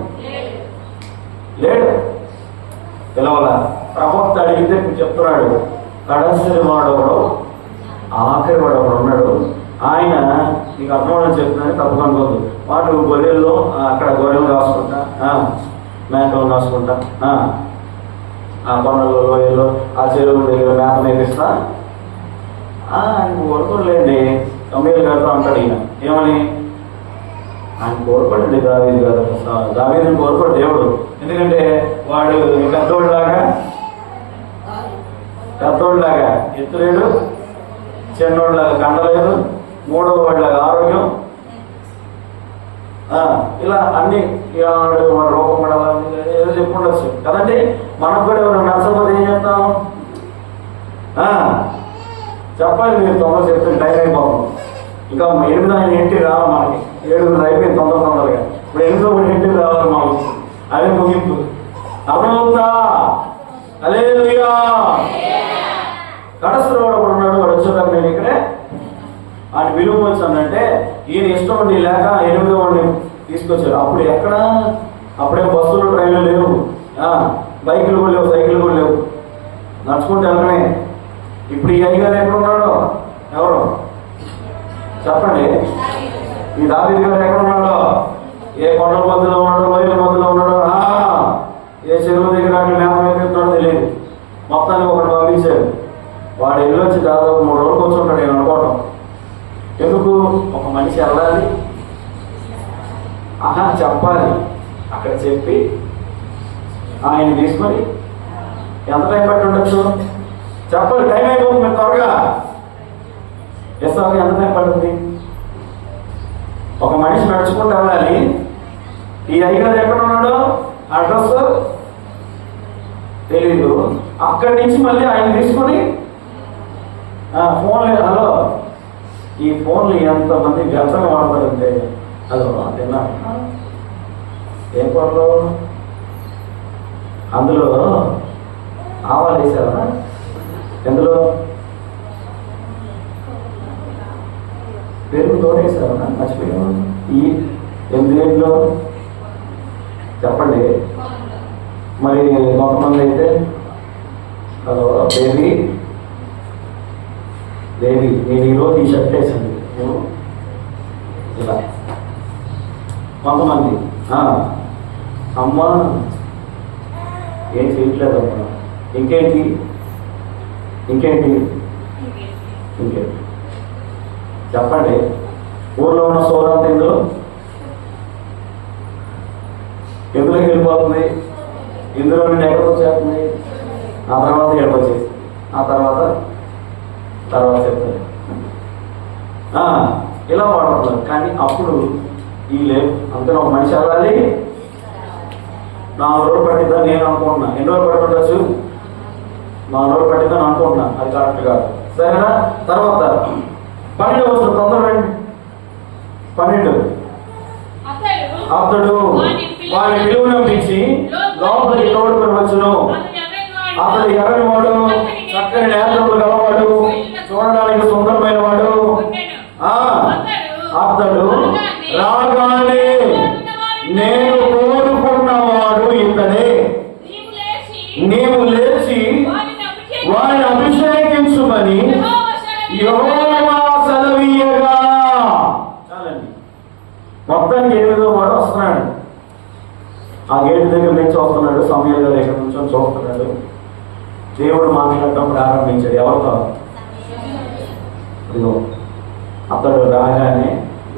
లేడు. పిలవాలా? ప్రవక్త అడిగితే చెప్తున్నాడు, కడసరి వాడవడు ఆఖరి వాడవడు ఉన్నాడు. ఆయన నీకు అర్థమని చెప్తున్నాను, తప్పు అనుకోదు. వాటి గొర్రెల్లో అక్కడ గొర్రెలు కాసుకుంటా, మేకలు కాసుకుంటా, ఆ కొండలు లోయల్లో ఆ చెరువుల దగ్గర మేక మేపిస్తా ఆయన కోరుకోలేండి. సమయాలు కడతా అంటాడు ఈయన. ఏమని? ఆయన కోరుకోండి దావీదు గారు. దావీదుని కోరుకోడు దేవుడు. ఎందుకంటే వాడు పెద్దోళ్ళలాగా ఎత్తులేడు, చిన్నోళ్ళలాగా కండలేదు, 3వ వాడిలాగా ఆరోగ్యం, ఇలా అన్ని రూపం పడాలని ఏదో చెప్పుకుండొచ్చు కదండి. మనకు కూడా ఎవరు నచ్చకపోతే ఏం చెప్తాం? చెప్పాలి మీరు. తొందర చెప్తే టైం అయిపోతుంది. ఇంకా 8 ఆయన ఇంటికి రావాలి మనకి. 7 అయిపోయింది తొందరగా. ఇప్పుడు 8వ ఇంటికి రావాలి మాకు. అదే ముగింపు. అర్థమవుతా? హల్లెలూయా. కడసరి వాడు ఉన్నాడు. వాడు వచ్చేదాకా నేను ఇక్కడే ఆయన విలువ వచ్చానంటే ఈయన ఇష్టం ఉండి లేక 8వ వాడిని తీసుకొచ్చారు. అప్పుడు ఎక్కడ? అప్పుడే బస్సులు ట్రైన్లు లేవు. బైకులు కూడా లేవు, సైకిల్ కూడా లేవు, నడుచుకుంటూ వెళ్ళడమే. ఇప్పుడు ఈ అయ్యగారు ఎక్కడ ఉన్నాడో ఎవరు చెప్పండి? ఈ దావీదు గారు ఎక్కడ ఉన్నాడో? ఏ కొండల మధ్యలో ఉన్నాడో, లోయల మధ్యలో ఉన్నాడో, ఏ చెరువు దగ్గర మేమేస్తున్నాడో తెలియదు. మొత్తానికి ఒకటి పంపించారు. వాడు వెళ్ళి వచ్చి దాదాపు 3 రోజులు కూర్చుంటాడు నేను అనుకోవటం. ఎందుకు? ఒక మనిషి వెళ్ళాలి, చెప్పాలి. అక్కడ చెప్పి ఆయన తీసుకొని ఎంత టైం పట్టి ఉండొచ్చు చెప్పాలి. టైం అయిపోతుంది, మీరు త్వరగా ఎంత టైం పడుతుంది? ఒక మనిషి నడుచుకుంటూ వెళ్ళాలి. ఈ అయ్యగారు ఎక్కడ ఉన్నాడో అడ్రస్ తెలీదు. అక్కడి నుంచి మళ్ళీ ఆయన తీసుకొని ఫోన్లు, హలో, ఈ ఫోన్లు ఎంతమంది వ్యర్థంగా వాడతారంటే, హలో తిన్నా ఏం కూరలు, అందులో ఆవాలు వేసారా, ఎందులో పెరుగు తోడేసారా, మర్చిపోయాను. ఈ 8 చెప్పండి. మరి కొంతమంది అయితే హలో దేవి నేను ఈరోజు ఈ షర్ట్ వేసింది ఇలా. కొంతమంది అమ్మ ఏం చేయట్లేదమ్మా, ఇంకేంటి ఇంకేంటి ఇంకేంటి చెప్పండి. ఊర్లో ఉన్న సోరంతా ఎందులోకి వెళ్ళిపోతుంది, ఇందులో నుండి ఎక్కడికి వచ్చేస్తుంది, ఆ తర్వాత ఎక్కడికి వచ్చేసి ఆ తర్వాత చెప్తుంది. ఇలా వాడుతున్నారు. కానీ అప్పుడు ఈ లేదు. అంతే ఒక మనిషి వెళ్ళాలి, 4 రోజులు పట్టిద్దని నేను అనుకుంటున్నా. ఎన్ని రోజులు పట్టుండొచ్చు? 4 రోజులు పట్టిద్దని అనుకుంటున్నా. అది కరెక్ట్ కాదు, సరేనా? తర్వాత 12 వస్తుంది, తొందరగా 12. అతడు వారి పిలువనంపించి లోపలికి తోడుకొని వచ్చును. అతడు ఎర్రని వాడు, చక్కని నేత్రములు గలవాడు, చూడడానికి సుందరమైన వాడు. అతడు రాగానే నేను కోరుకున్నవాడు ఇతనే, నీవు లేచి వారిని అభిషేకించుమని యెహోవా సెలవీయగా. చాలండి. మొత్తానికి 8వ వాడు వస్తున్నాడు. ఆ గేటు దగ్గర నుంచి వస్తున్నాడు. సమయాల దగ్గర నుంచి చూస్తున్నాడు. దేవుడు మాట్లాడటం ప్రారంభించాడు. ఎవరితో? ఇదిగో అతడు రాగానే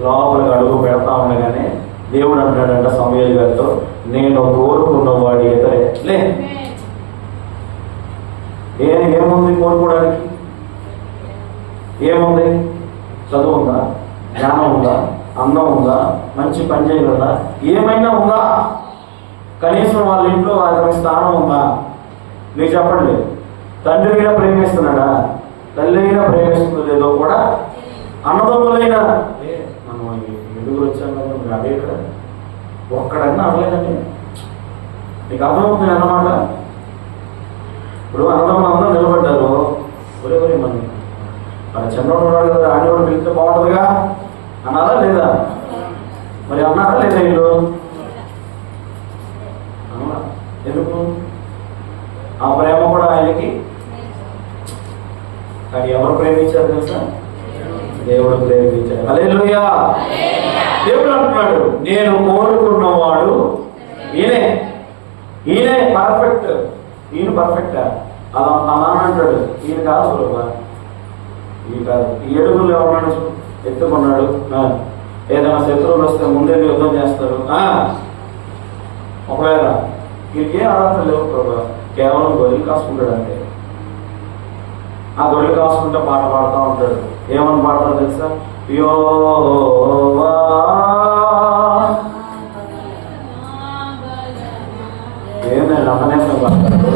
లోపలికి అడుగు పెడతా ఉండగానే దేవుడు అంటాడంట సమయాల గారితో, నేను కోరుకున్నవాడు ఇతరే. లే, ఏముంది కోరుకోవడానికి? ఏముంది? చదువు ఉందా, జ్ఞానం ఉందా, అందం ఉందా, మంచి పని చేయగలదా, ఏమైనా ఉందా? కనీసం వాళ్ళ ఇంట్లో అతని స్థానం ఉందా? మీరు చెప్పండి. తండ్రి అయినా ప్రేమిస్తున్నాడా, తల్లి అయినా ప్రేమిస్తుందో లేదో కూడా, అన్నదమ్ములైనా మనం ఎందుకు వచ్చాం కదా అదే ఇక్కడ ఒక్కడన్నా అనలేదండి. నీకు అర్థమవుతుంది అన్నమాట. ఇప్పుడు అన్నదమ్ములు అందరూ నిలబడ్డారు. ఒరే మన చంద్రుడు ఉన్నాడు కదా, ఆయన కూడా పిలిస్తే బాగుంటుందిగా అన్నారా లేదా? మరి అన్నారా లేదా? వీళ్ళు ఎందుకు? ఆ ప్రేమ కూడా ఆయనకి. కానీ ఎవరు ప్రేమించారు తెలుసా? దేవుడు ప్రేమించాడు. హల్లెలూయా. దేవుడు అంటున్నాడు, నేను కోరుకున్నవాడు ఈయనే పర్ఫెక్ట్. ఈయన పర్ఫెక్టా? అలా అంటాడు. ఈయన కాదు సులభ, ఈయన కాదు. ఈ 7 ఎవరన్నాడు? ఎత్తుకున్నాడు. ఏదైనా శత్రువులు వస్తే ముందే యుద్ధం చేస్తారు. ఒకవేళ వీరికి ఏ అర్హత లేవు ప్రభా, కేవలం గొర్రెలు కాసుకుంటాడు అంటే. ఆ గొర్రెలు కాసుకుంటే పాట పాడుతూ ఉంటాడు. ఏమని పాడతాడు తెలుసా? యెహోవా ఏంటండి అమ్మనేసం పాడతాడు.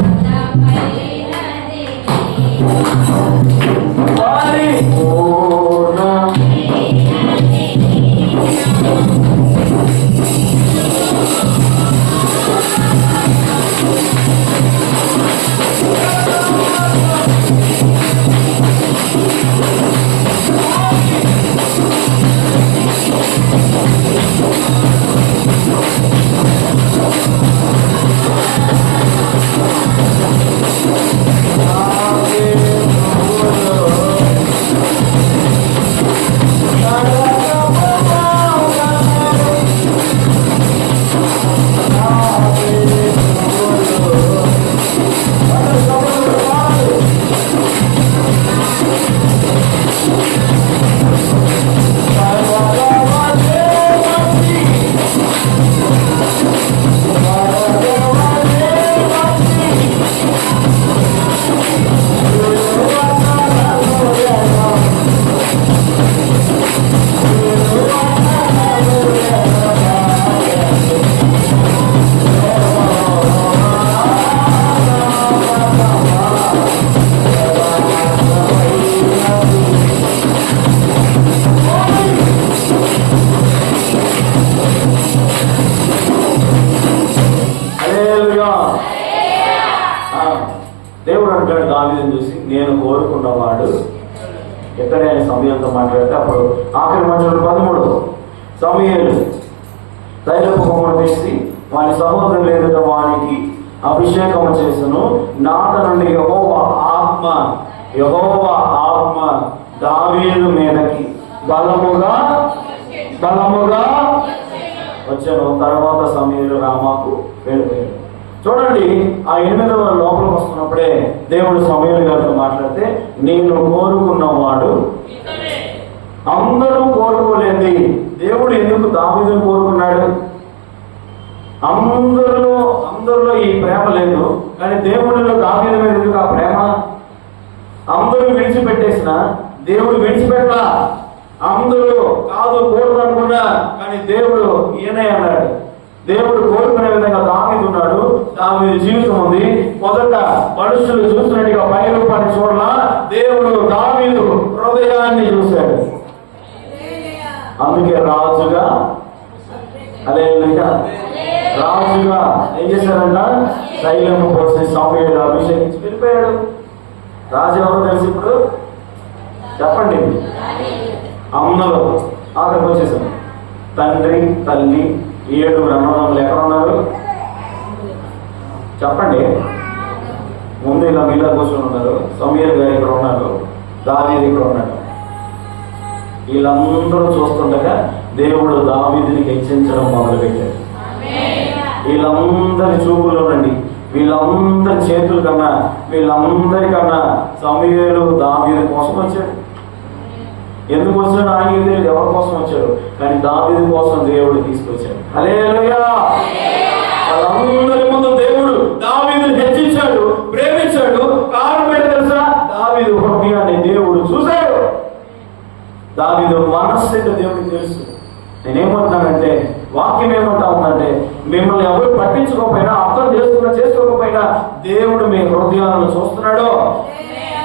దేవుడు అంటాడు దావీదుని చూసి, నేను కోరుకున్నవాడు. ఎక్కడే ఆయన సమయంతో మాట్లాడితే అప్పుడు ఆఖరి వచనం 13, సమూయేలు తైలపు కొమ్మను తీసి వాని సహోదరులు లేదట వానికి అభిషేకము చేసెను. నాట నుండి యెహోవా ఆత్మ దావీదు మీదకి బలముగా వచ్చాను. తర్వాత సమూయేలు రామాకు వెళ్ళిపోయాడు. చూడండి, ఆ 8వ లోపలికి వస్తున్నప్పుడే దేవుడు సమూయేలు గారితో మాట్లాడితే, నేను కోరుకున్నవాడు. అందరూ కోరుకోలేదు. దేవుడు ఎందుకు దావీదును కోరుకున్నాడు? అందరిలో ఈ ప్రేమ లేదు, కానీ దేవుడిలో దావీదు మీద ఎందుకు ఆ ప్రేమ? అందరూ విడిచిపెట్టేసిన దేవుడు విడిచిపెట్టలా. అందరూ కాదు కోరుకు అనుకున్నా, కానీ దేవుడు ఈయనే అన్నాడు. దేవుడు కోరుకునే విధంగా దావీదు ఉన్నాడు. దావీదు జీవితం ఉంది. మొదట మనుషులు చూసినట్టుగా పై రూపాన్ని చూడలా, దేవుడు దావీదు హృదయాన్ని చూశాడు. అందుకే రాజుగా ఏం చేశాడంట? తైలము పోసి సమూయేలు అభిషేకించి వెళ్ళిపోయాడు. రాజు ఎవరో తెలిసి ఇప్పుడు చెప్పండి. అందరూ ఆఖరికి వచ్చేసాం. తండ్రి, తల్లి, 7 అన్నదమ్ములు ఎక్కడ ఉన్నారు చెప్పండి. ముందు ఇలా వీళ్ళ కూర్చొని ఉన్నారు. సమూయేలు గారు ఇక్కడ ఉన్నారు, దావీదు ఇక్కడ ఉన్నాడు. వీళ్ళందరూ చూస్తుండగా దేవుడు దావీదుని హెచ్చించడం మొదలుపెట్టాడు. వీళ్ళందరి చూపులోనండి, వీళ్ళందరి చేతుల కన్నా, వీళ్ళందరికన్నా సమూయేలు దావీదు కోసం వచ్చాడు. ఎందుకు వచ్చాడు ఆయనకి తెలియదు, ఎవరి కోసం వచ్చాడు, కానీ దావీదు కోసం దేవుడు తీసుకొచ్చాడు. హల్లెలూయా. వాళ్ళందరి ముందు దేవుడు దావీదుని హెచ్చించాడు, ప్రేమించాడు. కారణం ఏంటో తెలుసా? దావీదు హృదయాన్ని దేవుడు చూశాడు. దావీదు మనస్సు ఏంటో దేవుడికి తెలుసు. నేనేమంటున్నానంటే, వాక్యం ఏమంటా ఉందంటే, మిమ్మల్ని ఎవరు పట్టించుకోకపోయినా, అర్థం చేసుకోకపోయినా దేవుడు మీ హృదయాలను చూస్తున్నాడు.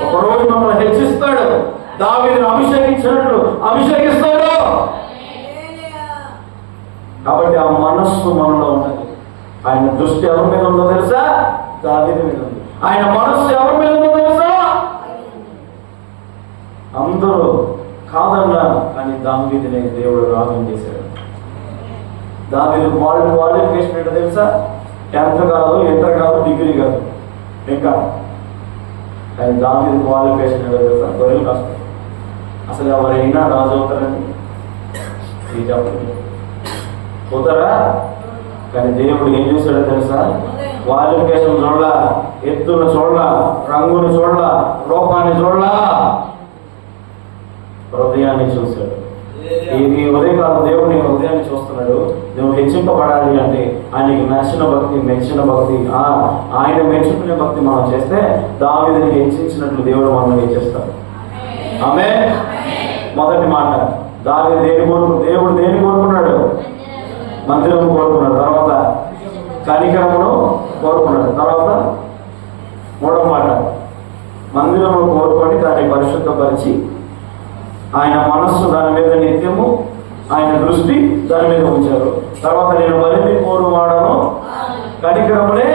ఒకరోజు మిమ్మల్ని హెచ్చిస్తాడు. దావీదును అభిషేకించినట్లు అభిషేకిస్తాడు. కాబట్టి ఆ మనస్సు మనలో ఉన్నది. ఆయన దృష్టి ఎవరి మీద ఉందో తెలుసా? దావీదు మీద ఉంది. ఆయన మనస్సు ఎవరి మీద ఉందో తెలుసా? అందరూ కాదన్నా, కానీ దావీదునే దేవుడు రాగం చేశాడు. దావీదు క్వాలిఫికేషన్ ఏంటో తెలుసా? 10th కాదు, ఇంటర్ కాదు, డిగ్రీ కాదు, ఇంకా. కానీ దావీదు క్వాలిఫికేషన్ ఏంటో తెలుసా? గొర్రెలు కాస్తారు. అసలు ఎవరైనా రాజు అవుతారండి? ఇది చెప్పండి, పోతారా? కానీ దేవుడు ఏం చూశాడో తెలుసా? క్వాలిఫికేషన్ చూడలా, ఎత్తును చూడలా, రంగుని చూడలా, రూపాన్ని చూడలా, హృదయాన్ని చూశాడు. ఈ ఉదయకాలం దేవుడు నీ హృదయాన్ని చూస్తున్నాడు. నువ్వు హెచ్చింపబడాలి అంటే ఆయనకి నచ్చిన భక్తి, మెచ్చిన భక్తి, ఆయన మెచ్చుకునే భక్తి మనం చేస్తే దావీదుని హెచ్చించినట్లు దేవుడు మనం హెచ్చిస్తాడు. ఆమేన్. మొదటి మాట, దేవుడు దేని కోరుకున్నాడు? మందిరం కోరుకున్నాడు. తర్వాత కనికరమును కోరుకున్నాడు. తర్వాత 3వ మాట, మందిరమును కోరుకొని దాన్ని పరిశుద్ధపరిచి ఆయన మనస్సు దాని మీద నిత్యము, ఆయన దృష్టి దాని మీద ఉంచారు. తర్వాత నేను బలిని కోరువాడను, కనికరమునే.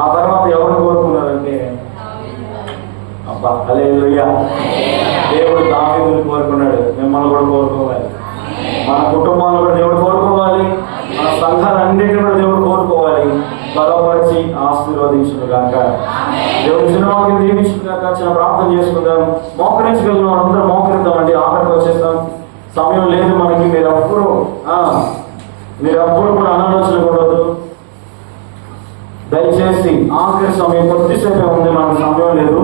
ఆ తర్వాత ఎవరు కోరుకున్నారంటే, అబ్బా హల్లెలూయా, దేవుడు దావీదుని కోరుకున్నాడు. మిమ్మల్ని కూడా కోరుకోవాలి, మన కుటుంబాలను కూడా దేవుడు కోరుకోవాలి, మన సంఘాలన్నింటినీ కూడా దేవుడు కోరుకోవాలి. బలపరిచి ఆశీర్వదించును గాక. దేవుడి సినిమాకి దీవించును గాక. చిన్న ప్రార్థన చేసుకుందాం. మోకరించగలను అందరూ మోకరిద్దామండి. ఆఖరికి వచ్చేస్తాం, సమయం లేదు మనకి. మీరు అప్పుడు కూడా అనాలోచనకూడదు. దయచేసి ఆఖరి సమయం కొద్దిసేపే ఉంది, మనకు సమయం లేదు.